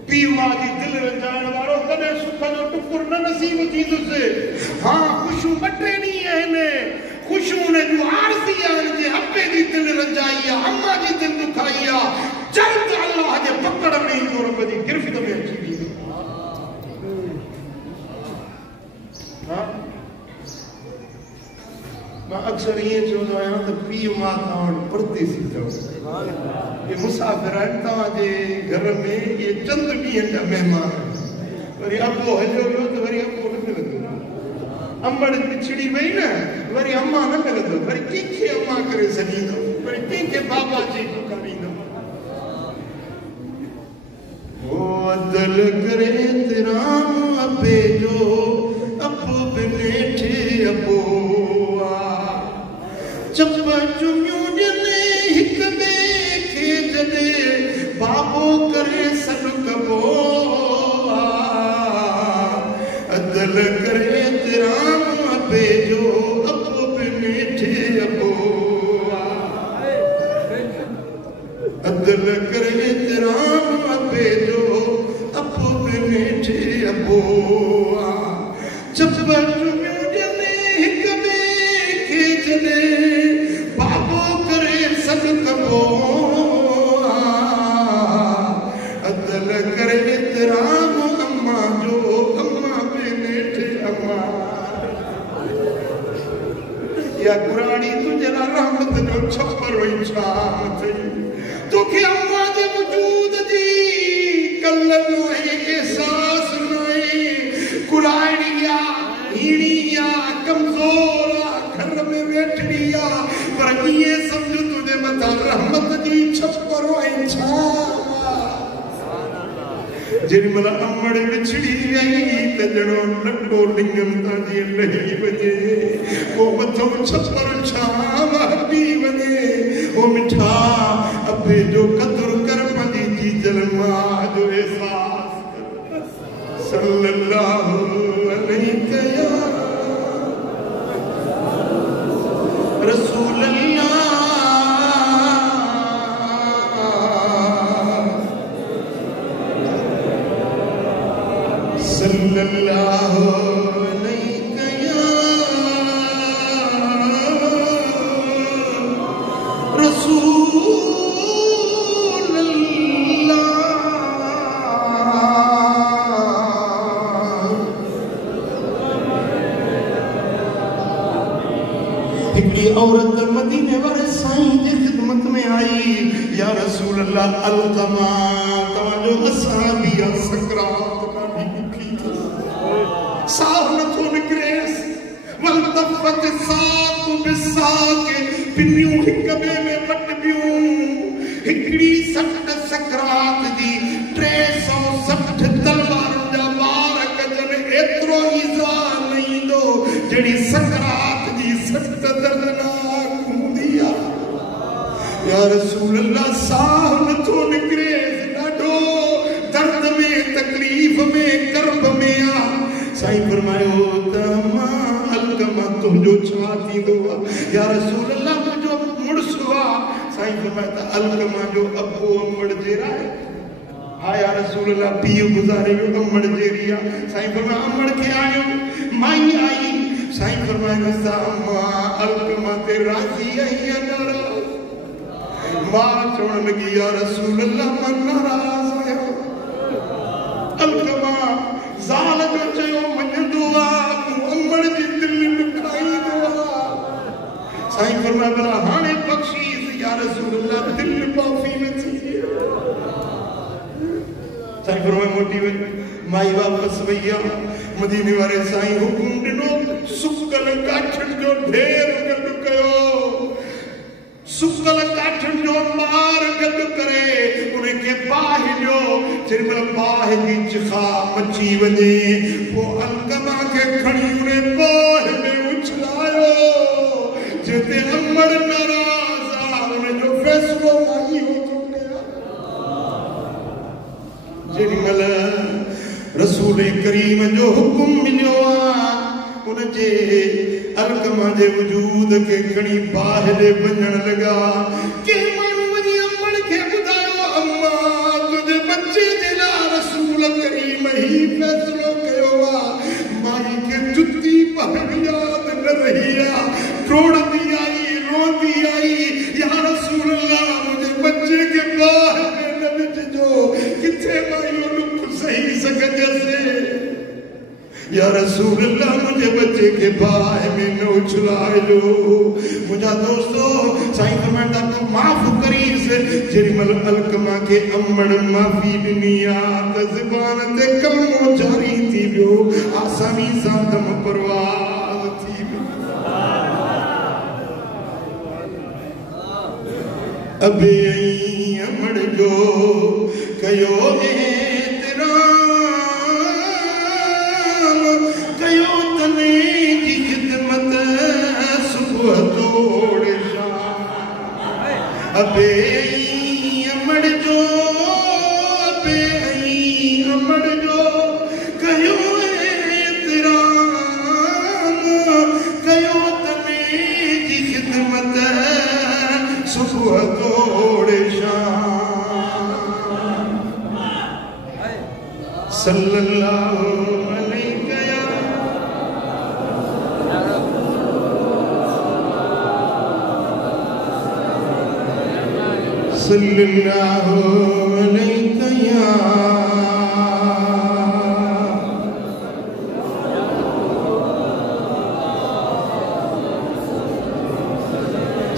पीउ माउ जी दिलि रजाइण वारो कॾहिं सुख जो टुकुर न नसीब थींदुसि हा ख़ुशियूं 2-3 ॾींहं आहिनि ख़ुशियूं उन जूं आरज़ी आहिनि जे अबे जी दिलि रजाई आहे अम्मा जी दिलि दुखाई आहे जल्द अल्लाह जे पकड़ में ईंदो रब जी गिरफ़्त में अची वेंदो मां अक्सर ईअं चवंदो आहियां त पीउ माउ तव्हां वटि परदेसी अथव ये मुसाफ़िर आहिनि तव्हांजे घर में इहे चंद ॾींहंनि जा महिमान वरी अबो हलियो वियो त वरी अबो न मिलंदो अंबड़ पिछड़ी वई न वरी अम्मा न मिलंदो वरी कंहिंखे अम्मा करे सघींदो वरी कंहिंखे बाबा चई पुकारींदो ओ अदल करे तिराम अबे जो अबो बिनेठे अबो चप्पा चुमियूं ॾिने हिक ॿिए खे जॾहिं बाबो करे सॾु कबो अदल करे तिराम अबे जो अबो बिनेठे अबो अदल करे तिराम अबे जो अबो बिनेठे अबो चप्पा चुमियूं ॾिने हिक ॿिए खे जॾहिं कबो अदल करे तिराम अम्मा जो अम्मा बेनेठे अम्मा या कुरानी तुझे रहमत जो छप्पर वही छा थई तोखे अम्मा जे वजूद जी कल नोए एहसास नोए कुरानी या हीणी या कमजोर घर में वेठड़ी या पर ये समझ तुझे मथा रहमत जी छप्पर वही छा जिनमल अम्मड़ विछड़ी गई त जणो नंढो लिंगम तां जी लही वञे वो मथो छप्पर छा वापी वञे ओ मिठा अबे जो कदर कर पंहिंजी चीजल मां जो एहसास सल्लल्लाहु अलैहि रसूल अल्लाह सल्लल्लाहु अलैहि रसूल अल्लाह हिकड़ी औरत मदीने वाले साईं की खिदमत में आई, या रसूल अल्लाह अलकमा तवजो असहाबिया सकरात ना निकली साह न तो निकरेस वल तफत साक बिसाक पिन्नियों हिकबे में वट बियूं हिकड़ी सख्त सकरात दी 360 तलवार जा वार कजन एतरो ईज़ा नहीं दो जड़ी सकरात दी सख्त दर्दनाक हुंदी आ। या रसूल अल्लाह साह न तो निकरेस ॾाढो दर्द में तकलीफ में कर्ब में आ। साईं फरमायो तमा अलकमा तुंहिंजो छा थींदो आ? या रसूल अल्लाह मुंहिंजो मुड़सु आ। साईं फरमाया अलकमा जो अबो अमड़ जेरा है। हा या रसूल अल्लाह पीउ गुज़ारे वियो अमड़ जेरी आ। साईं फरमाया अमड़ के आयो माई आई। साईं फरमाया मां अलकमा ते राज़ी आई या नाराज़? मां चवण लगी या रसूल अल्लाह मां नाराज़ आहियां। अलकमा ज़ाल जो चयो मञंदो आ अमड़ जी दिल ॾुखाईंदो आ। साईं फरमाया भला हाणे बख़्शीस या रसूल अल्लाह दिल माफ़ी न थी। साईं फरमाया मोटी वई माई वापस वई आ। मदीने वाले साईं हुकुम ॾिनो सुकल काठन जो ढेर गॾु कयो। सुकल काठन जो मार गॾु करे उनखे बाहि ॾियो। जेमहिल बाहि जी चिखा मची वञे पोइ अलकमा खे खणी उन बाहि में उछलायो। जिते अमड़ नाराज़ आ उनजो फ़ैसिलो माई हो थो कया। जेमहिल रसूल करीम जो हुकुम मिलियो आ उनजे अलकमा जे वजूद के खणी बाहि ॾे वञण लॻा। कंहिं माण्हू वञी अमड़ खे ॿुधायो अम्मा तुंहिंजे बच्चे जे लाइ रसूल करीम ही फ़ैसिलो कयो आ। माई खे जुती पाइण यादि न रही आ। टोड़ंदी आई रोंदी आई या रसूल अल्लाह मुंहिंजे बच्चे खे बाहि में न विझजो। किथे मां इहो ॾुख सही सघंदसि? या रसूल अल्लाह मुझे बच्चे के बाहि में न उछलाइजो। मुझा दोस्तों साईं फरमाईंदा तो माफ़ करीस। जेमहिल अलकमा के अमड़ माफ़ी ॾिनी आ त ज़बान ते कलमो जारी थी वियो। आसानी सां दम परवाज़ थी वियो। अबे अमड़ जो कयो कयो तने जी खिदमत सुबह तोड़ शाम। अबे अमड़ जो अबे अमड़ जो कयो एतराम कयो तने जी खिदमत सुबह तोड़ शाम। सल्लल्लाहु सल्लल्लाहु अलैहि या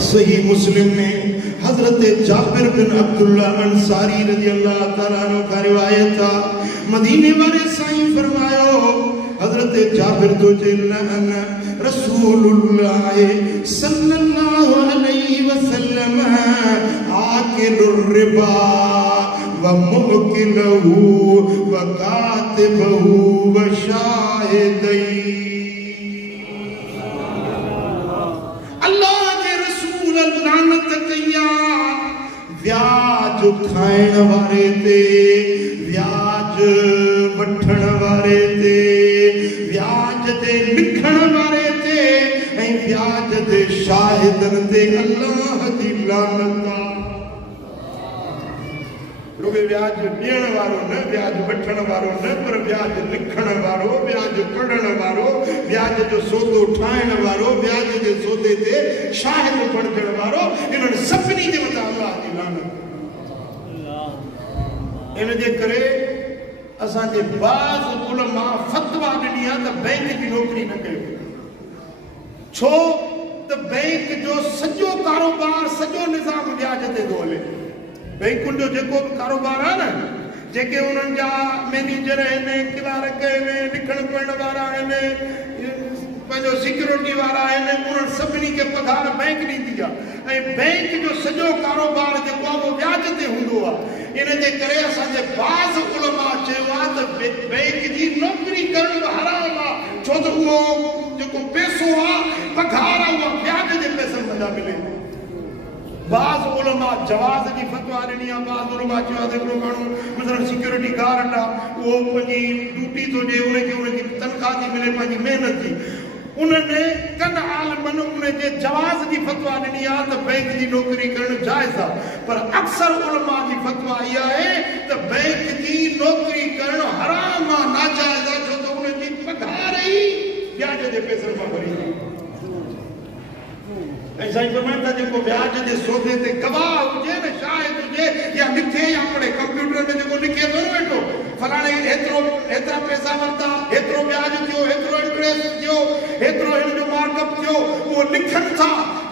सही मुस्लिम में हजरत जाबिर बिन अब्दुल्ला अंसारी रज़ी अल्लाह तआला अन्हु का रिवायत था। मदीने वाले साईं फरमायो हजरत जाबिर तो जिल्लन रसूलुल्लाह सल्लल्लाहु अलैहि वसल्लम आकिलुर रिबा व मुकिलहु व कातिबहु व शाहिदई। अल्लाह के रसूल लानत कया व्याज खाइण वारे ते, व्याज वठण वारे ते, व्याज ते लिखण वारे ते ऐं व्याज ते शाहिदन ते अल्लाह जी लानत। रुगे व्याज ॾियण वारो न, व्याज वठण वारो न, पर व्याज लिखण वारो, व्याज पढ़ण वारो, व्याज जो सौदो ठाहिण वारो, व्याज जे सौदे ते शाहिद बणजण वारो, इन्हनि सभिनी जे मथां अल्लाह जी लानत। इन जे करे असांजे बाज़ उलमा फतवा ॾिनी आहे त बैंक जी नौकरी न कयो। छो तो बैंक जो सॼो कारोबार सॼो निज़ाम व्याज ते थो हले। बैंकुनि जो जेको बि कारोबार आहे न, जेके उन्हनि जा मैनेजर आहिनि, क्लार्क आहिनि, लिखण पढ़ण वारा आहिनि, पंहिंजो सिक्योरिटी वारा आहिनि, उन्हनि सभिनी खे पघार बैंक ॾींदी आहे। ऐं बैंक जो सॼो कारोबार जेको आहे उहो व्याज ते हूंदो आहे। इन जे करे असांजे बाज़ उलमा चयो आहे त बैंक जी नौकरी करण बि हराम आहे, छो त उहो जेको पैसो आहे पघार आहे उहा व्याज जे पैसनि मथां मिले। बाज़ उलमा जवाज़ जी फतवा ॾिनी आहे। बाज़ उलमा चयो आहे त हिकिड़ो माण्हू मतिलबु सिक्योरिटी गार्ड आहे, उहो पंहिंजी ड्यूटी थो ॾिए, उनजी तनख़्वाह थी मिले पंहिंजी महिनत जी। उन्होंने कन आलमन उनजे जवाज़ जी फतवा ॾिनी आहे त बैंक जी नौकरी करणु जाइज़ आहे। पर अक्सर उलमा जी फतवा इहा आहे त बैंक जी नौकरी करणु हराम आहे, नाजाइज़ आहे, छो त उनजी पघार ई व्याज जे पैसनि मां भरी थी। ऐं साईं फरमाइनि था जेको व्याज जे सौदे ते गवाह हुजे न, शाहिद हुजे या लिखे या पढ़े, कंप्यूटर में जेको लिखे थो न वेठो फलाणे एतिरा पैसा वरिता, एतिरो व्याज थियो, एतिरो इंट्रेस्ट थियो, एतिरो हिन जो मार्कअप थियो, उहो लिखनि था।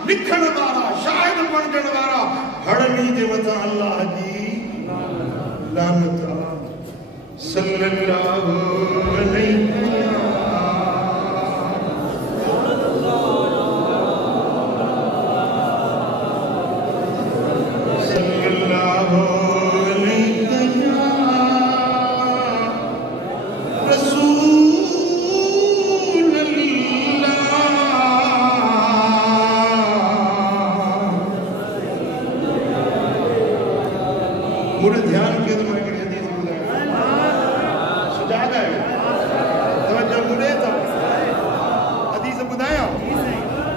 लिखण वारा, शाहिद बणजण वारा, हड़नी जे मथां अल्लाह जी लानत आहे। सल्लल्लाहु अलैहि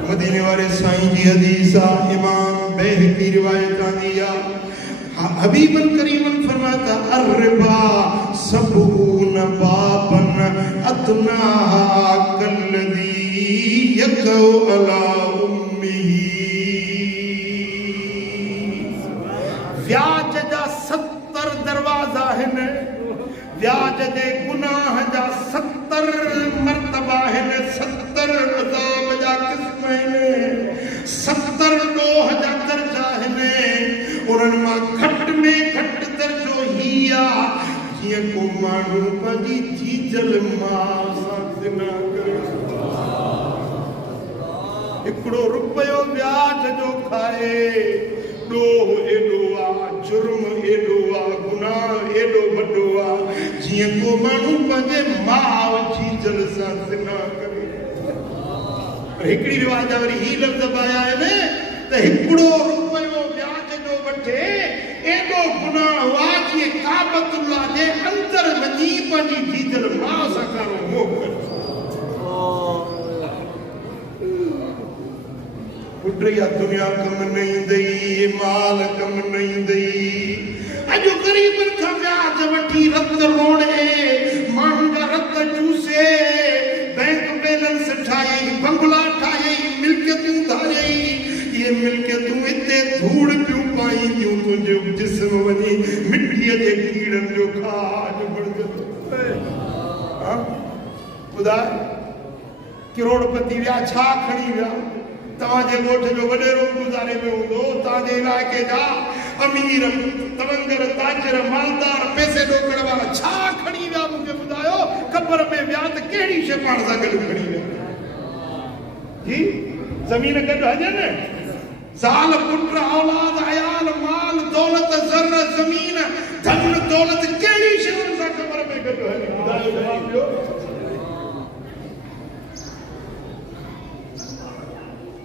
मदीने वाले साईं जी हदीस आहे, इमाम बैहकी रिवायत आंदी आहे। हबीबन करीमन फरमाता अर्रिबा सबून बाबन अतना कल्लदी यकौ अला उम्मिही। व्याज जा 70 दरवाजा आहिनि, व्याज जे गुनाह जा 70 मर्तबा आहिनि, 70 अज़ाब जा क़िस्म आहिनि, 70 ॾोह जा दर्जा आहिनि। उन्हनि मां घटि में घटि दर्जो ही आहे जीअं को माण्हू पंहिंजी जीजल मां सां ज़िना करे। हिकिड़ो रुपयो व्याज जो खाए, ॾोह एॾो आहे, जुर्म एॾो आहे, गुनाह एॾो वॾो आहे जीअं को माण्हू पंहिंजे माउ जीजल सां ज़िना करे। हिकिड़ी रिवाज वरी ही लफ़्ज़ आया आहिनि त हिकिड़ो रुपयो व्याज जो वठे, एॾो गुनाह हुआ जीअं काबतुल्लाह जे अंदर वञी पंहिंजी जीजल माउ सां कारो मोह करे। पुट या दुनिया कम न ईंदई, माल कम न ईंदई। अॼु ग़रीबनि खां व्याज वठी रत रोड़े, माण्हुनि जा रत चूसे, बैंक बैलेंस ठाही, बंगला ठाही, मिल्कियतूं ठाही। ये मिल्कियतूं हिते धूड़ पियूं पाईंदियूं, तुंहिंजो जिस्म वञी मिटीअ जे कीड़नि जो खाज बणजंदो। ॿुधाए करोड़पति विया, छा खणी विया? तव्हांजे ॻोठ जो वॾेरो गुज़ारे वियो हूंदो, तव्हांजे इलाइक़े जा अमीर, तवंगर, ताजर, मालदार, पैसे ॾोकण वारा छा खणी विया? मूंखे ॿुधायो। ख़बर में विया त कहिड़ी शइ पाण सां गॾु खणी विया? जी ज़मीन गॾु हजनि, ज़ाल, पुट, औलाद, अयाल, माल, दौलत, ज़र, ज़मीन, धन, दौलत, कहिड़ी शयुनि सां ख़बर में गॾु हली? ॿुधायो, जवाब ॾियो।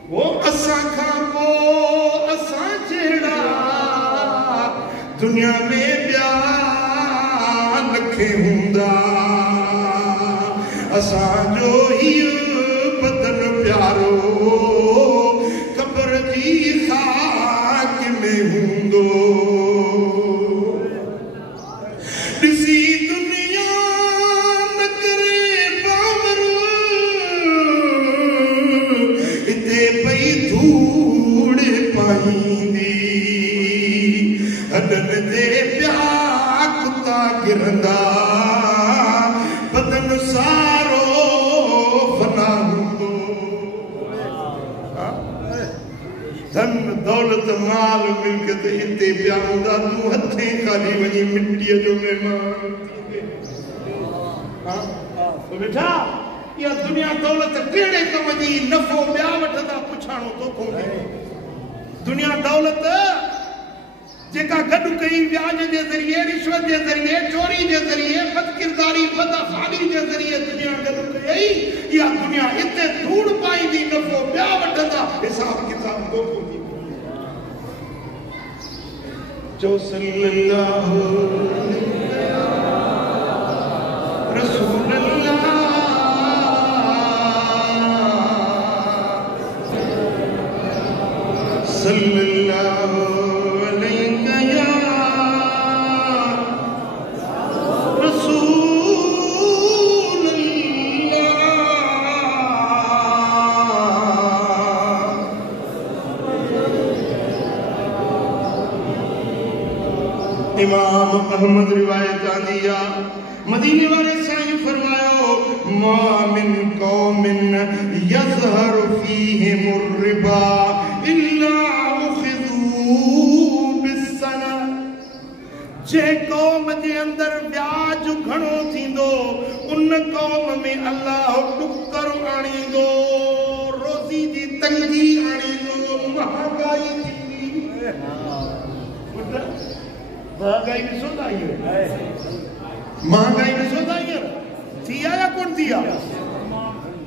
वो असां खां पोइ असां जहिड़ा दुनिया में ॿिया लखे हूंदा, असांजो हीउ बदन प्यारो क़ब्र जी खाक में हूंदो। ॾिसी दुनिया न करे बावर, हिते पई धूड़ पाईंदी, हॾनि ते पिया कुता गिरंदा, बदन सारो फना हूंदो। दौलत माल मिल्कियत इते पिया हूंदा तूं हथे खाली वञी मिट्टीअ जो महिमान बेटा या दुनिया दौलत कहिड़े कम जी नफ़ो ॿिया वठंदा पुछाणो तोखो दुनिया दौलत जेका गॾु कई व्याज जे ज़रिए रिश्वत जे ज़रिए चोरी जे ज़रिए बदकिरदारी बदअफ़ाली जे ज़रिए दुनिया गॾु कई या दुनिया इते धूड़ पाईंदी नफ़ो ॿिया वठंदा हिसाब किताब तोखो थी चो सल्लल्लाहु रसूल अल्लाह सल्लल्लाहु अलैहि या रसूल अल्लाह इमाम अहमद रिवायत आंदी आ मदीने वाले साईं फरमायो मा मिन कौमिन यज़हरु फीहिमुर रिबा इल्ला उखिज़ू बिस्सना जे कौम जे अंदर ब्याज घणो थींदो उन कौम में अल्लाह टुकर आणींदो रोज़ी जी तंगी आणींदो महागाई थींदी महंगाई ॾिसो था महंगाई ॾिसो था थी या कोन थी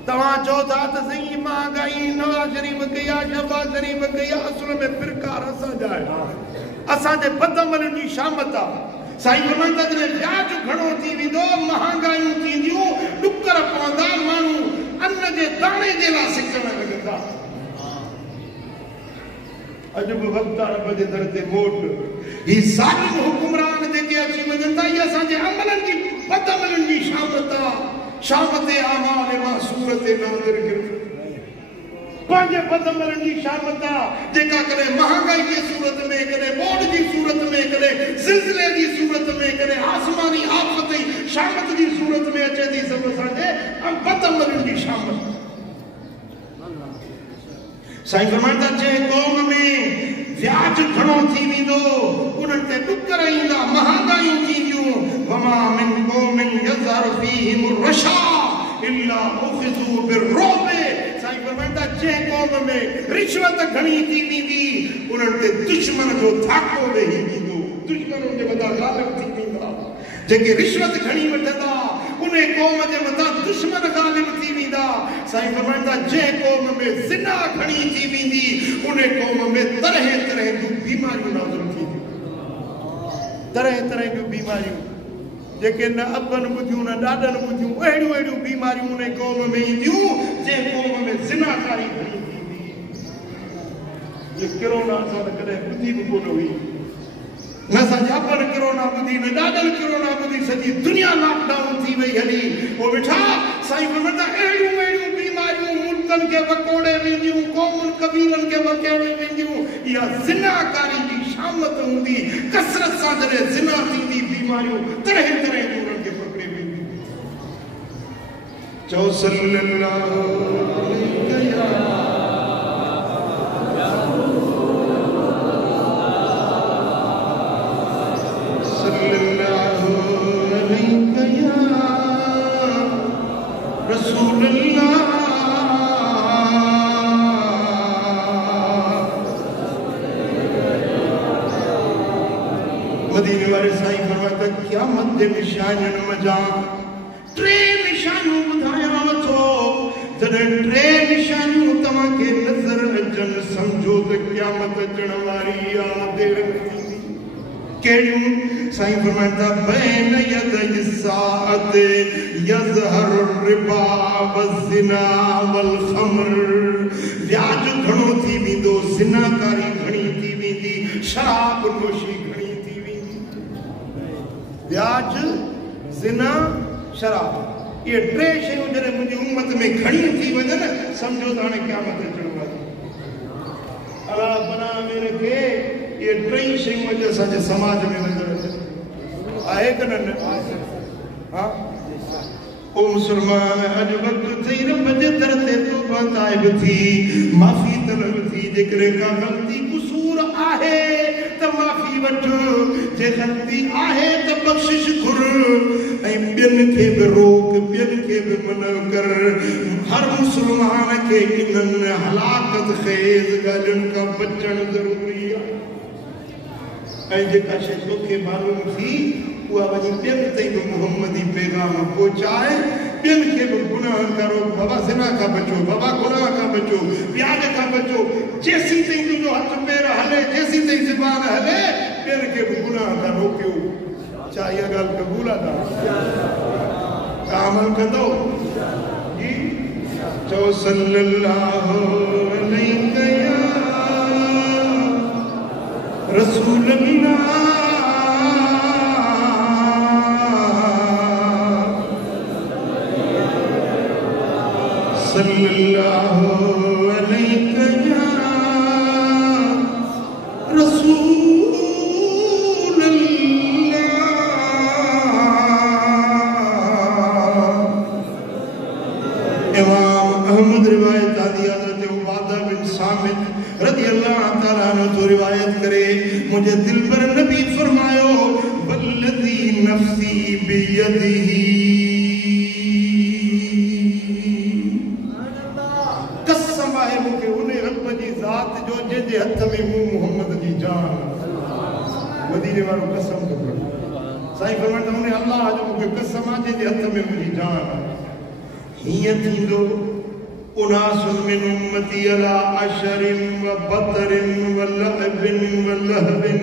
तव्हां चओ था त सही महंगाई नवाज़ शरीफ़ कई आहे शहबाज़ शरीफ़ कई आहे असल में फिरकार असांजा आहे असांजे बदअमलनि जी शामत आहे साईं फरमाईंदा जॾहिं ब्याज घणो थी वेंदो महांगायूं थींदियूं ॾुकर पवंदा माण्हू अन्न जे दाणे जे लाइ सिकण लॻंदा अॼु बि वक़्तु आहे रब जे दर ते मोट ही ज़ालिम हुकुमरान जेके अची वञनि था इहा असांजे अमलनि जी बदअमलनि जी शामत आहे शामत आमाल मासूरत नाज़िर पंहिंजे बदअमलनि जी शामत आहे जेका कॾहिं महांगाई जी सूरत में कॾहिं ॿोॾ जी सूरत में कॾहिं ज़िलज़िले जी सूरत में कॾहिं आसमानी आफ़त जी शामत जी सूरत में अचे थी सभु असांजे बदअमलनि जी शामत साईं फरमाईंदा जंहिं क़ौम में व्याज घणो थी वेंदो उन्हनि ते ॾुकर ईंदा महांगायूं थींदियूं वमा मिन क़ौमिन यज़हरु फीहिमुर रशा इल्ला उखिज़ू बिर्रुब साईं फरमाईंदा जंहिं क़ौम में रिश्वत घणी थी वेंदी उन्हनि ते दुश्मन जो धाको वेही वेंदो दुश्मन जे मथां ग़ालिब थी वेंदा जेके रिश्वत घणी वठंदा उन क़ौम जे मथां दुश्मन ग़ालिब थी वेंदा साईं फरमाईंदा जंहिं क़ौम में ज़िना घणी थी वेंदी उन क़ौम में तरह तरह जूं बीमारियूं नाज़िल थींदियूं तरह तरह जूं बीमारियूं जेके न अबनि ॿुधियूं न ॾाॾनि ॿुधियूं अहिड़ियूं अहिड़ियूं बीमारियूं उन क़ौम में ईंदियूं जंहिं क़ौम में ज़िनाकारी घणी थींदी ये कोरोना असां त कॾहिं ॿुधी बि कोन हुई न असांजे अबनि कोरोना ॿुधी न ॾाॾनि कोरोना ॿुधी सॼी दुनिया लॉकडाउन थी वई हली पोइ वेठा साईं फरमाईंदा अहिड़ियूं अहिड़ियूं बीमारियूं मुल्कनि खे वकोड़े वेंदियूं क़ौमुनि क़बीलनि खे वकोड़े वेंदियूं इहा ज़िनाकारी जी शामत हूंदी कसरत सां जॾहिं ज़िना थींदी बीमारियूं तरह तरह जूं उन्हनि खे पकड़े वेंदियूं चओ सल्लल्लाहु अलैहि रसूल अल्लाह मदीने वाले साईं फरमाता क़यामत जे निशानियुनि मज़ा टे निशानियूं ॿुधायां थो जॾहिं टे निशानियूं तव्हांखे नज़र अचनि सम्झो त क़यामत अचण वारी आहे देर कहिड़ियूं साईं फरमाईंदा बैन यदई साअत यज़हरु रिबा वज़िना वल ख़म्र व्याज घणो थी वेंदो ज़िनाकारी घणी थी वेंदी शराब नोशी घणी थी वेंदी व्याज ज़िना शराब ये टे शयूं जॾहिं मुंहिंजी उम्मत में घणी थी वञनि सम्झो त हाणे क़यामत अचण वारी अला बना में रखे ये टई शयूं अॼु असांजे समाज में नज़र अचनि आहे कि न हाँ ओ मुसलमान अज वक्त थी रब जे दर ते तौबा ताइब थी माफी तलब थी जेकर का गलती कसूर आहे त माफी वठ जे गलती आहे त बख्शिश घुर ऐ बिन के भी रोक बिन के भी मना कर हर मुसलमान के इनन हलाकत खेज गलन का बचन जरूरी है ऐ जेका शे तोखे मालूम थी वो वही बिन तई मोहम्मदी पैगाम पहुंचाए बिन के गुनाह करो बाबा जिना का बचो बाबा गुनाह का बचो प्याज का बचो जैसी तई जो हाथ पैर हले जैसी तई जुबान हले बिन के गुनाह का रोक्यो चाहिए गल कबूल था अमल कंदो जी चो सल्लल्लाहु अलैहि रसूल अल्लाह सल्लल्लाहु अलैहि रसूल अल्लाह। इमाम अहमद रिवायत आदि हज़रत उबादा बिन सामित रज़ियल्लाहु तआला अन्हु तो रिवायत करे मुझे दिल पर नबी फरमायो वल्लज़ी नफ्सी बियदिही जे हथ में मोहम्मद जी जान मदीने वालों कसम तो साईं फरमाता उन्हें अल्लाह जो मुझे कसम आज जे हथ में मुझी जान हिय थींदो उनासुन मिन उम्मती अला अशरिन व बतरिन व लहबिन व लहबिन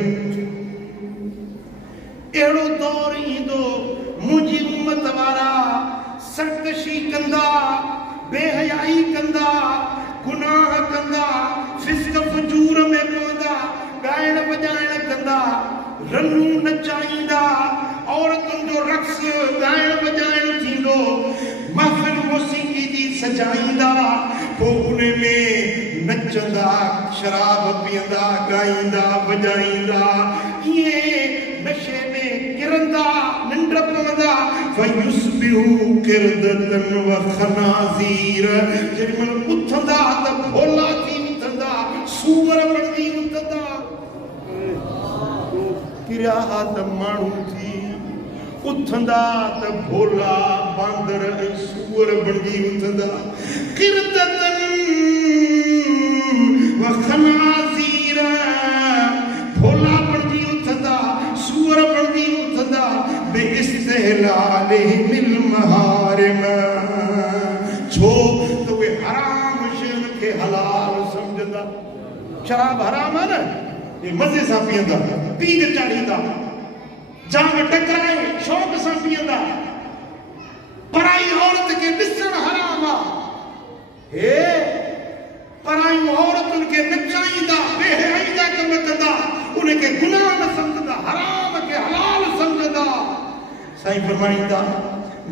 एड़ो दौर ईंदो मुझी उम्मत वारा सरकशी कंदा बेहयाई कंदा गुनाह कंदा फिस्क फजूर में पवंदा गायण बजायण कंदा रन्नू नचाईंदा औरतुनि जो रक्स गायण बजायण थींदो महफिल मौसीक़ी जी सजाईंदा पोइ उन में नचंदा शराब पीअंदा गाईंदा बजाईंदा इहे नशे में किरंदा निंड पवंदा फयुस्बिहु किरदतन व खनाज़ीर जेमल उथंदा त भोला थी सूवर बणजी उथंदा किरिया त माण्हू थी उथंदा त भोला बांदर ऐं सूवर बणजी उथंदा किरदतन व खनाज़ीर भोला बणजी उथंदा सूवर बणजी उथंदा बेइस्तिहलालिहिम महरिम छो त उहे हराम शयुनि खे हलाल समझंदा शराब हराम है ना ये मजे से पींदा पीग चाड़ींदा जांग टकराए शौक से पींदा पराई औरत के ॾिसण हराम आ हे पराई औरतुनि खे नचाईंदा बेहयाई जा कम कंदा उनखे गुनाह न समझंदा हराम के हलाल समझंदा साईं फरमाईंदा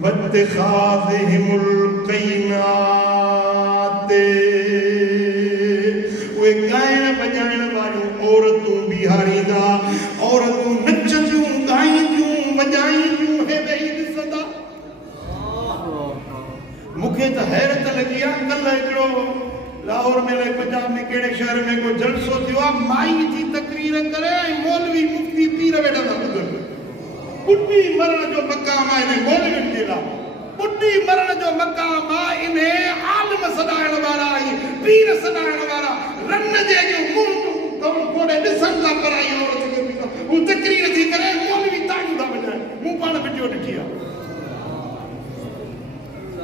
बत्तिखाज़िहिमुल क़ैनात वे गायण बजायण वालियूं औरतूं बिहारींदा औरतूं नचंदियूं गाईंदियूं वॼाईंदियूं हे वेही ॾिसंदा मूंखे त हैरत लॻी आहे कल्ह हिकिड़ो लाहौर में पंजाब में कहिड़े शहर में को जलसो थियो आहे माई जी तकरीर करे ऐं मौलवी मुफ्ती पीर वेठा था ॿुधनि ॿुढी मरण जो मक़ाम आहे हिन मौलवियुनि जे लाइ ॿुढी मरण जो मक़ाम आहे इन आलिम सॾाइण वारा ऐं पीर सॾाइण वारा रन जे मुंहुं कोड़े ॾिसनि था पराई औरत खे हू तकरीर थी करे मौलवी ताड़ियूं था वॼाइनि मूं पाण वीडियो ॾिठी आहे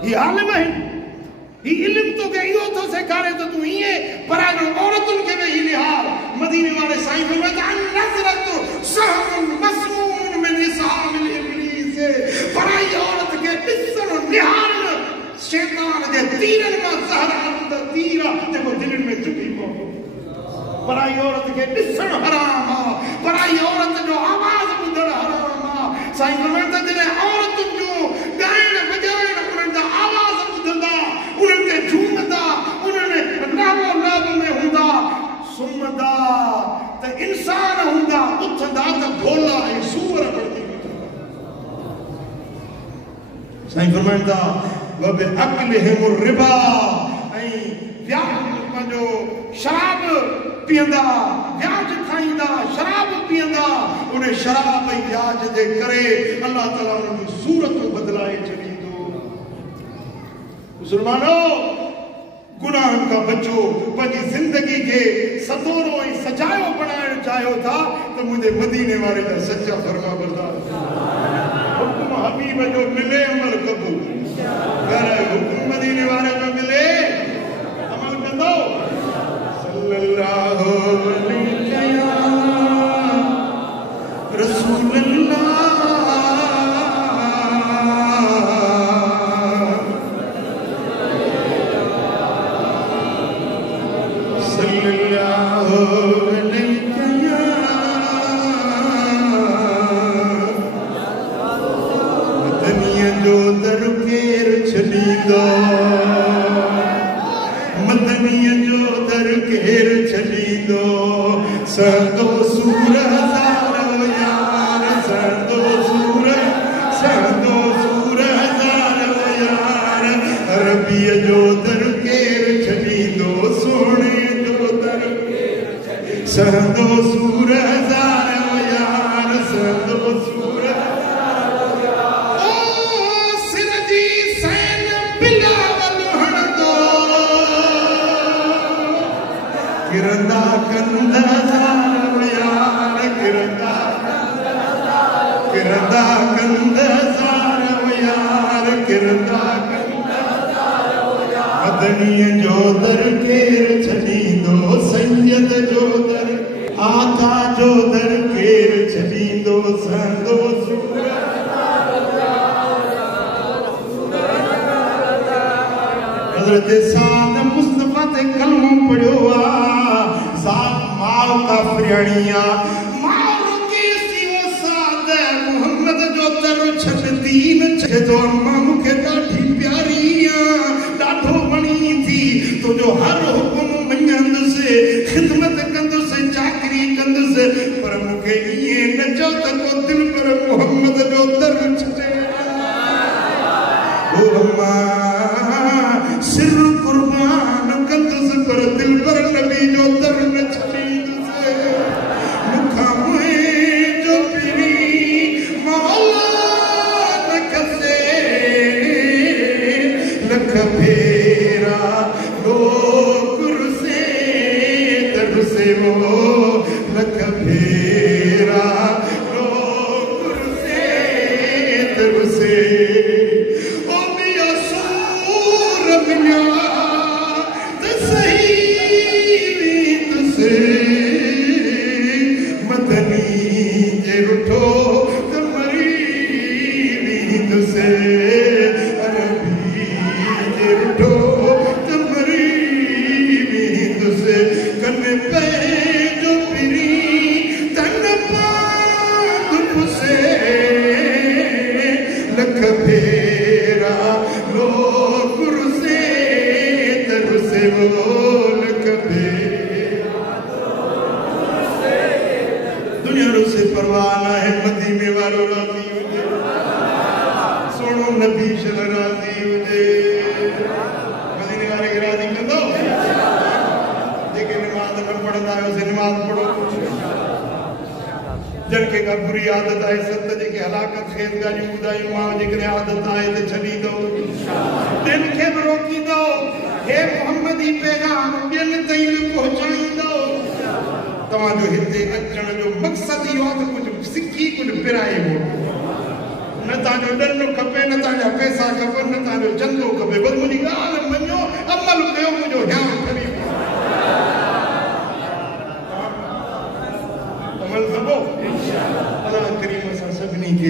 ही आलिम आहिनि ही इल्म तोखे इहो थो सेखारे त तूं ईअं पराई औरतुनि खे वेही निहार मदीने वारे साईं फरमाता नज़रत सहमुन मस्मून मिन इसामिल इब्लीस पराई औरत खे ॾिसण निहारण शैतान जे तीरनि मां ज़हर अंदर तीर जेको दिलनि में चुकी पवंदो पराई औरत खे ॾिसण हराम आहे पराई औरत जो आवाज़ ॿुधण हराम आहे साईं फरमाईंदा जॾहिं औरतुनि जो ॻाइण बजाइण उन्हनि जा आवाज़ ॿुधंदा उन्हनि खे झूमंदा उन्हनि नालो नाब में हूंदा सुम्हंदा त इंसान हूंदा उथंदा त भोला ऐं सूअर बणजी साईं फरमाईंदा वबे अक्लिहिम रिबा ऐं व्याज जो शराब पींदा व्याज खाईंदा शराब पींदा उन शराब ऐं व्याज जे करे अल्लाह ताला उन सूरतूं बदलाए छॾींदो। मुसलमानो गुनाहन का बचो पंहिंजी जिंदगी के सतोरो ऐं सजायो बनाइण चाहियो था तो मुझे मदीने वाले जा सच्चा फरमा बरदार हुक्म हबीब जो मिले अमल कबूल अगर हुक्म मदीने वाले जो मिले अमल कंदो सल्लल्लाहु अलैहि रसूलुल्लाह संदो सूर हज़ारो यार संदो सूर हज़ारो यार अरबीअ जो दर केर छॾींदो सोने जो दर संदो सूर हज़ारो यार संदो सूर ओ सिर जी सैन बिलावल हणंदो किरंदा कंदा मदनीअ जो दर केर छॾींदो सैयद जो दर आका जो दर केर छॾींदो संदो सूर हज़रत साद मुस्तफा ते कलमो पढ़ियो आ साद माउ का प्रियणिया माउ के सिवा साद मोहम्मद जो दर छॾदी न छॾो अम्मा मूंखे ॾाढी प्यारी ॾाढो वणी थी तो जो हर हुकुम मञंदुसि ख़िदमत कंदुसि चाकरी कंदुसि पर मूंखे ईअं न चओ त को दिल पर मोहम्मद जो दर छॾे ओ अम्मा सिर कुर्बान कंदुसि पर दिल पर नबी जो दर न छॾींदुसि मूंखां मुंहिंजो पीरी मौला न कसे लख फेरा लोकुर से दर से वो लख फेरा लोकुर से दर से ओ मिया सूर मिया तसही तुसे मदनी जे रुठो तमरी तुसे जड़के का बुरी आदत है सत जी के हलाकत खेत गाली बुदाई मां जिकरे आदत आए तो छड़ी दो दिन के रोकी दो हे मोहम्मदी पैगाम बिन तई पहुंचाई दो तवा जो हिते अचण जो मकसद ही हो तो कुछ सिखी कुछ पिराए हो न ता जो डन खपे न ता जा पैसा खपन न ता जो चंदो खपे बस मुनी गाल मन्यो अमल कयो मुजो ध्यान खणी अमल सबो अल्लाह करीम सा सभनी के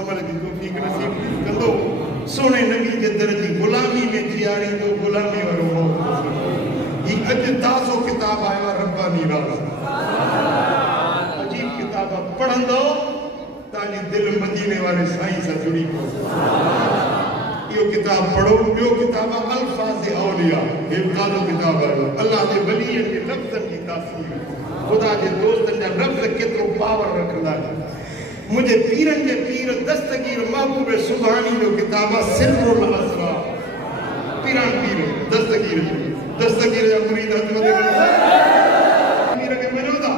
अमल की तौफीक नसीब कंदो सोने नबी के दर जी गुलामी में जियारी तो गुलामी वारो हो ये अज ताज़ो किताब आया रब्बानी राज अजीब किताब पढ़ंदो ताजी दिल मदीने वाले साईं से जुड़ी को यो किताब पढ़ो यो किताब अल्फाज औलिया ये ताज़ो किताब आयो अल्लाह के वली के लफ्ज़न की तासीर खुदा के दोस्तन जा लफ्ज़ केतरो पावर रखदा मुझे पीरन के पीर दस्तगीर महबूब सुभानी जो किताबा सिर्रुल असरार पीरन पीर दस्तगीर या मुरीद हजरत पीर के मनोदा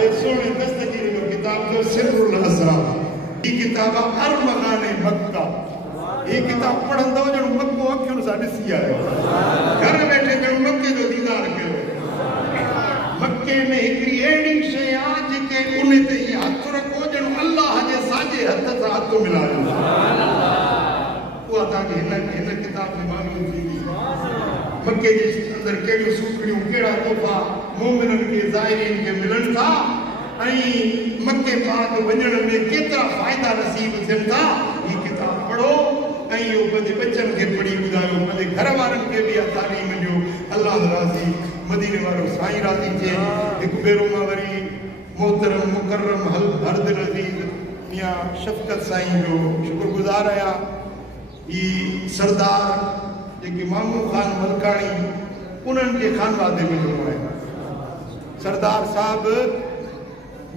ये सोने दस्तगीर जो किताब जो सिर्रुल असरार ये किताब अरमगान मक्का ये किताब पढ़ंदो जो मक्को अखियों सा दिसी आयो घर बैठे जो मक्के जो दीदार कयो मक्के में एकरी एड़ी शे आज के उन ते हथ रखो जण अल्लाह जे साजे हथ सा हथ मिलायो सुभान अल्लाह वो ता के इन किताब में मालूम थी मक्के जे अंदर केड़ो सुखड़ियों केड़ा तोहफा मोमिनन के ज़ाहिरीन के मिलन था मक्के पाक वजन में केतरा फायदा नसीब थियन था ये किताब पढ़ो बच्चन के पढ़ी बुधायो घर वारन के भी तालीम जो अल्लाह राजी मदीने वालो साईं राजी थे एक बेरो मां वरी मोहतरम मुकर्रम हरद अजीज मियां शफकत साईं जो शुक्रगुजार आया ई सरदार जेके मामू खान मलकानी उन्हनि के खानवादे में जो है सरदार साहब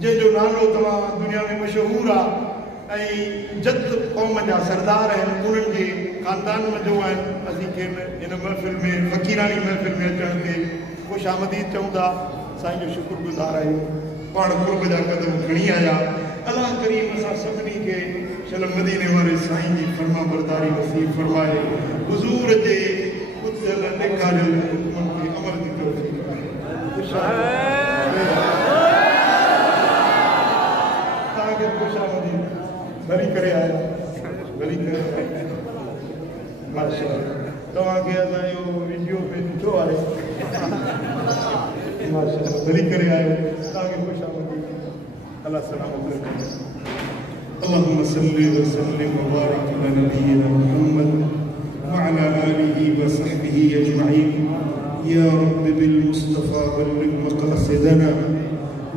जो नालो तमाम दुनिया में मशहूर आ जद कौम जा सरदार हैं उन्हनि के खानदान में जो है असीं इन महफ़िल में फ़कीरानी महफ़िल में अचण ते खुश आमदीद चऊं था साईं जो शुक्रगुजार आहियूं पाण कुर्ब जा कदम खणी आया अल्लाह करीम असां सभिनी खे शलम मदीने वारे साईं जी फरमा बरदारी नसीब फरमाए हुज़ूर जे कुतल नेकारियल हुक्मनि खे अमल जी तौफ़ीक़ भली करे आया भली करे माशाअल्लाह तव्हां के असांजो वीडियो पे ॾिठो आहे माशाअल्लाह भली करे आयो तव्हांखे ख़ुशि आमदीद अल्लाह सलामत रखे اللهم صل وسلم وبارك على نبينا محمد وعلى آله وصحبه أجمعين يا رب بالمصطفى بلغ مقاصدنا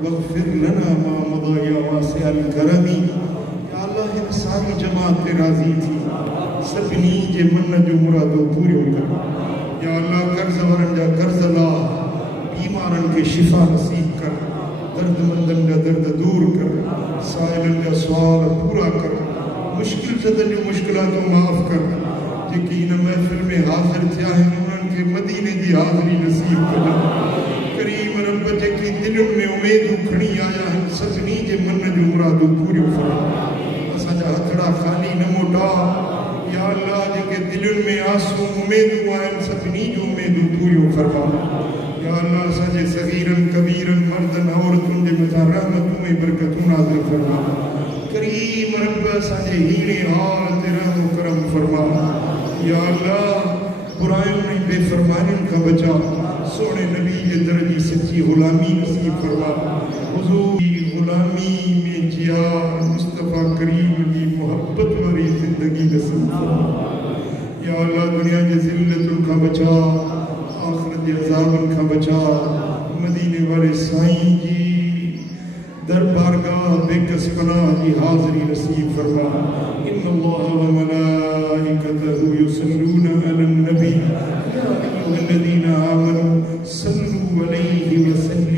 واغفر لنا ما مضى يا واسع الكرم अल्लाह सारी जमात पे राजी थी सभिनी जे मन जो मुरादो पूरो कर या अल्लाह कर्ज वरन जा कर्ज ला बीमारन के शिफा नसीब कर दर्दमंदन जा दर्द दूर कर साइलन जा सवाल पूरा कर मुश्किल सदन जो मुश्किलातों माफ कर जेकी इन महफिल में हाजिर थिया हैं उन्हनि के मदीने जी हाज़िरी नसीब कर करीम रब जेकी दिलनि में उम्मीदूं खणी आया हैं सभिनी जे मन जो मुरादो पूरो फरमा हथड़ा खाली न मोटा या अल्लाह जेके दिलनि में आंसू उम्मीदूं आहिनि सभिनी जूं उम्मीदूं पूरियूं फरमा या अल्लाह असांजे सगीरन कबीरन मर्दन औरतुनि जे मथां रहमतूं ऐं बरकतूं नाज़िल फरमा करीम रब असांजे हीणे हाल ते रहम करम फरमा या अल्लाह बुरायुनि ऐं बेफ़रमानियुनि खां बचा सोने नबी जे दर जी सच्ची ग़ुलामी नसीब फरमा हुज़ूर ग़ुलामी में जिया मुस्तफ़ा करीम की मोहब्बत वाली जिंदगी नसीब फरमा या अल्लाह दुनिया के ज़िल्लतुन का बचा आखिरत के अज़ाबन का बचा मदीने वाले साईं जी दरबारगाह बेकस पनाह की हाज़िरी नसीब फरमा इन्नल्लाह व मलाइकतहु युसल्लूना अलन नबी या अय्युहल्लज़ीना आमनू सल्लू अलैहि व सल्लिमू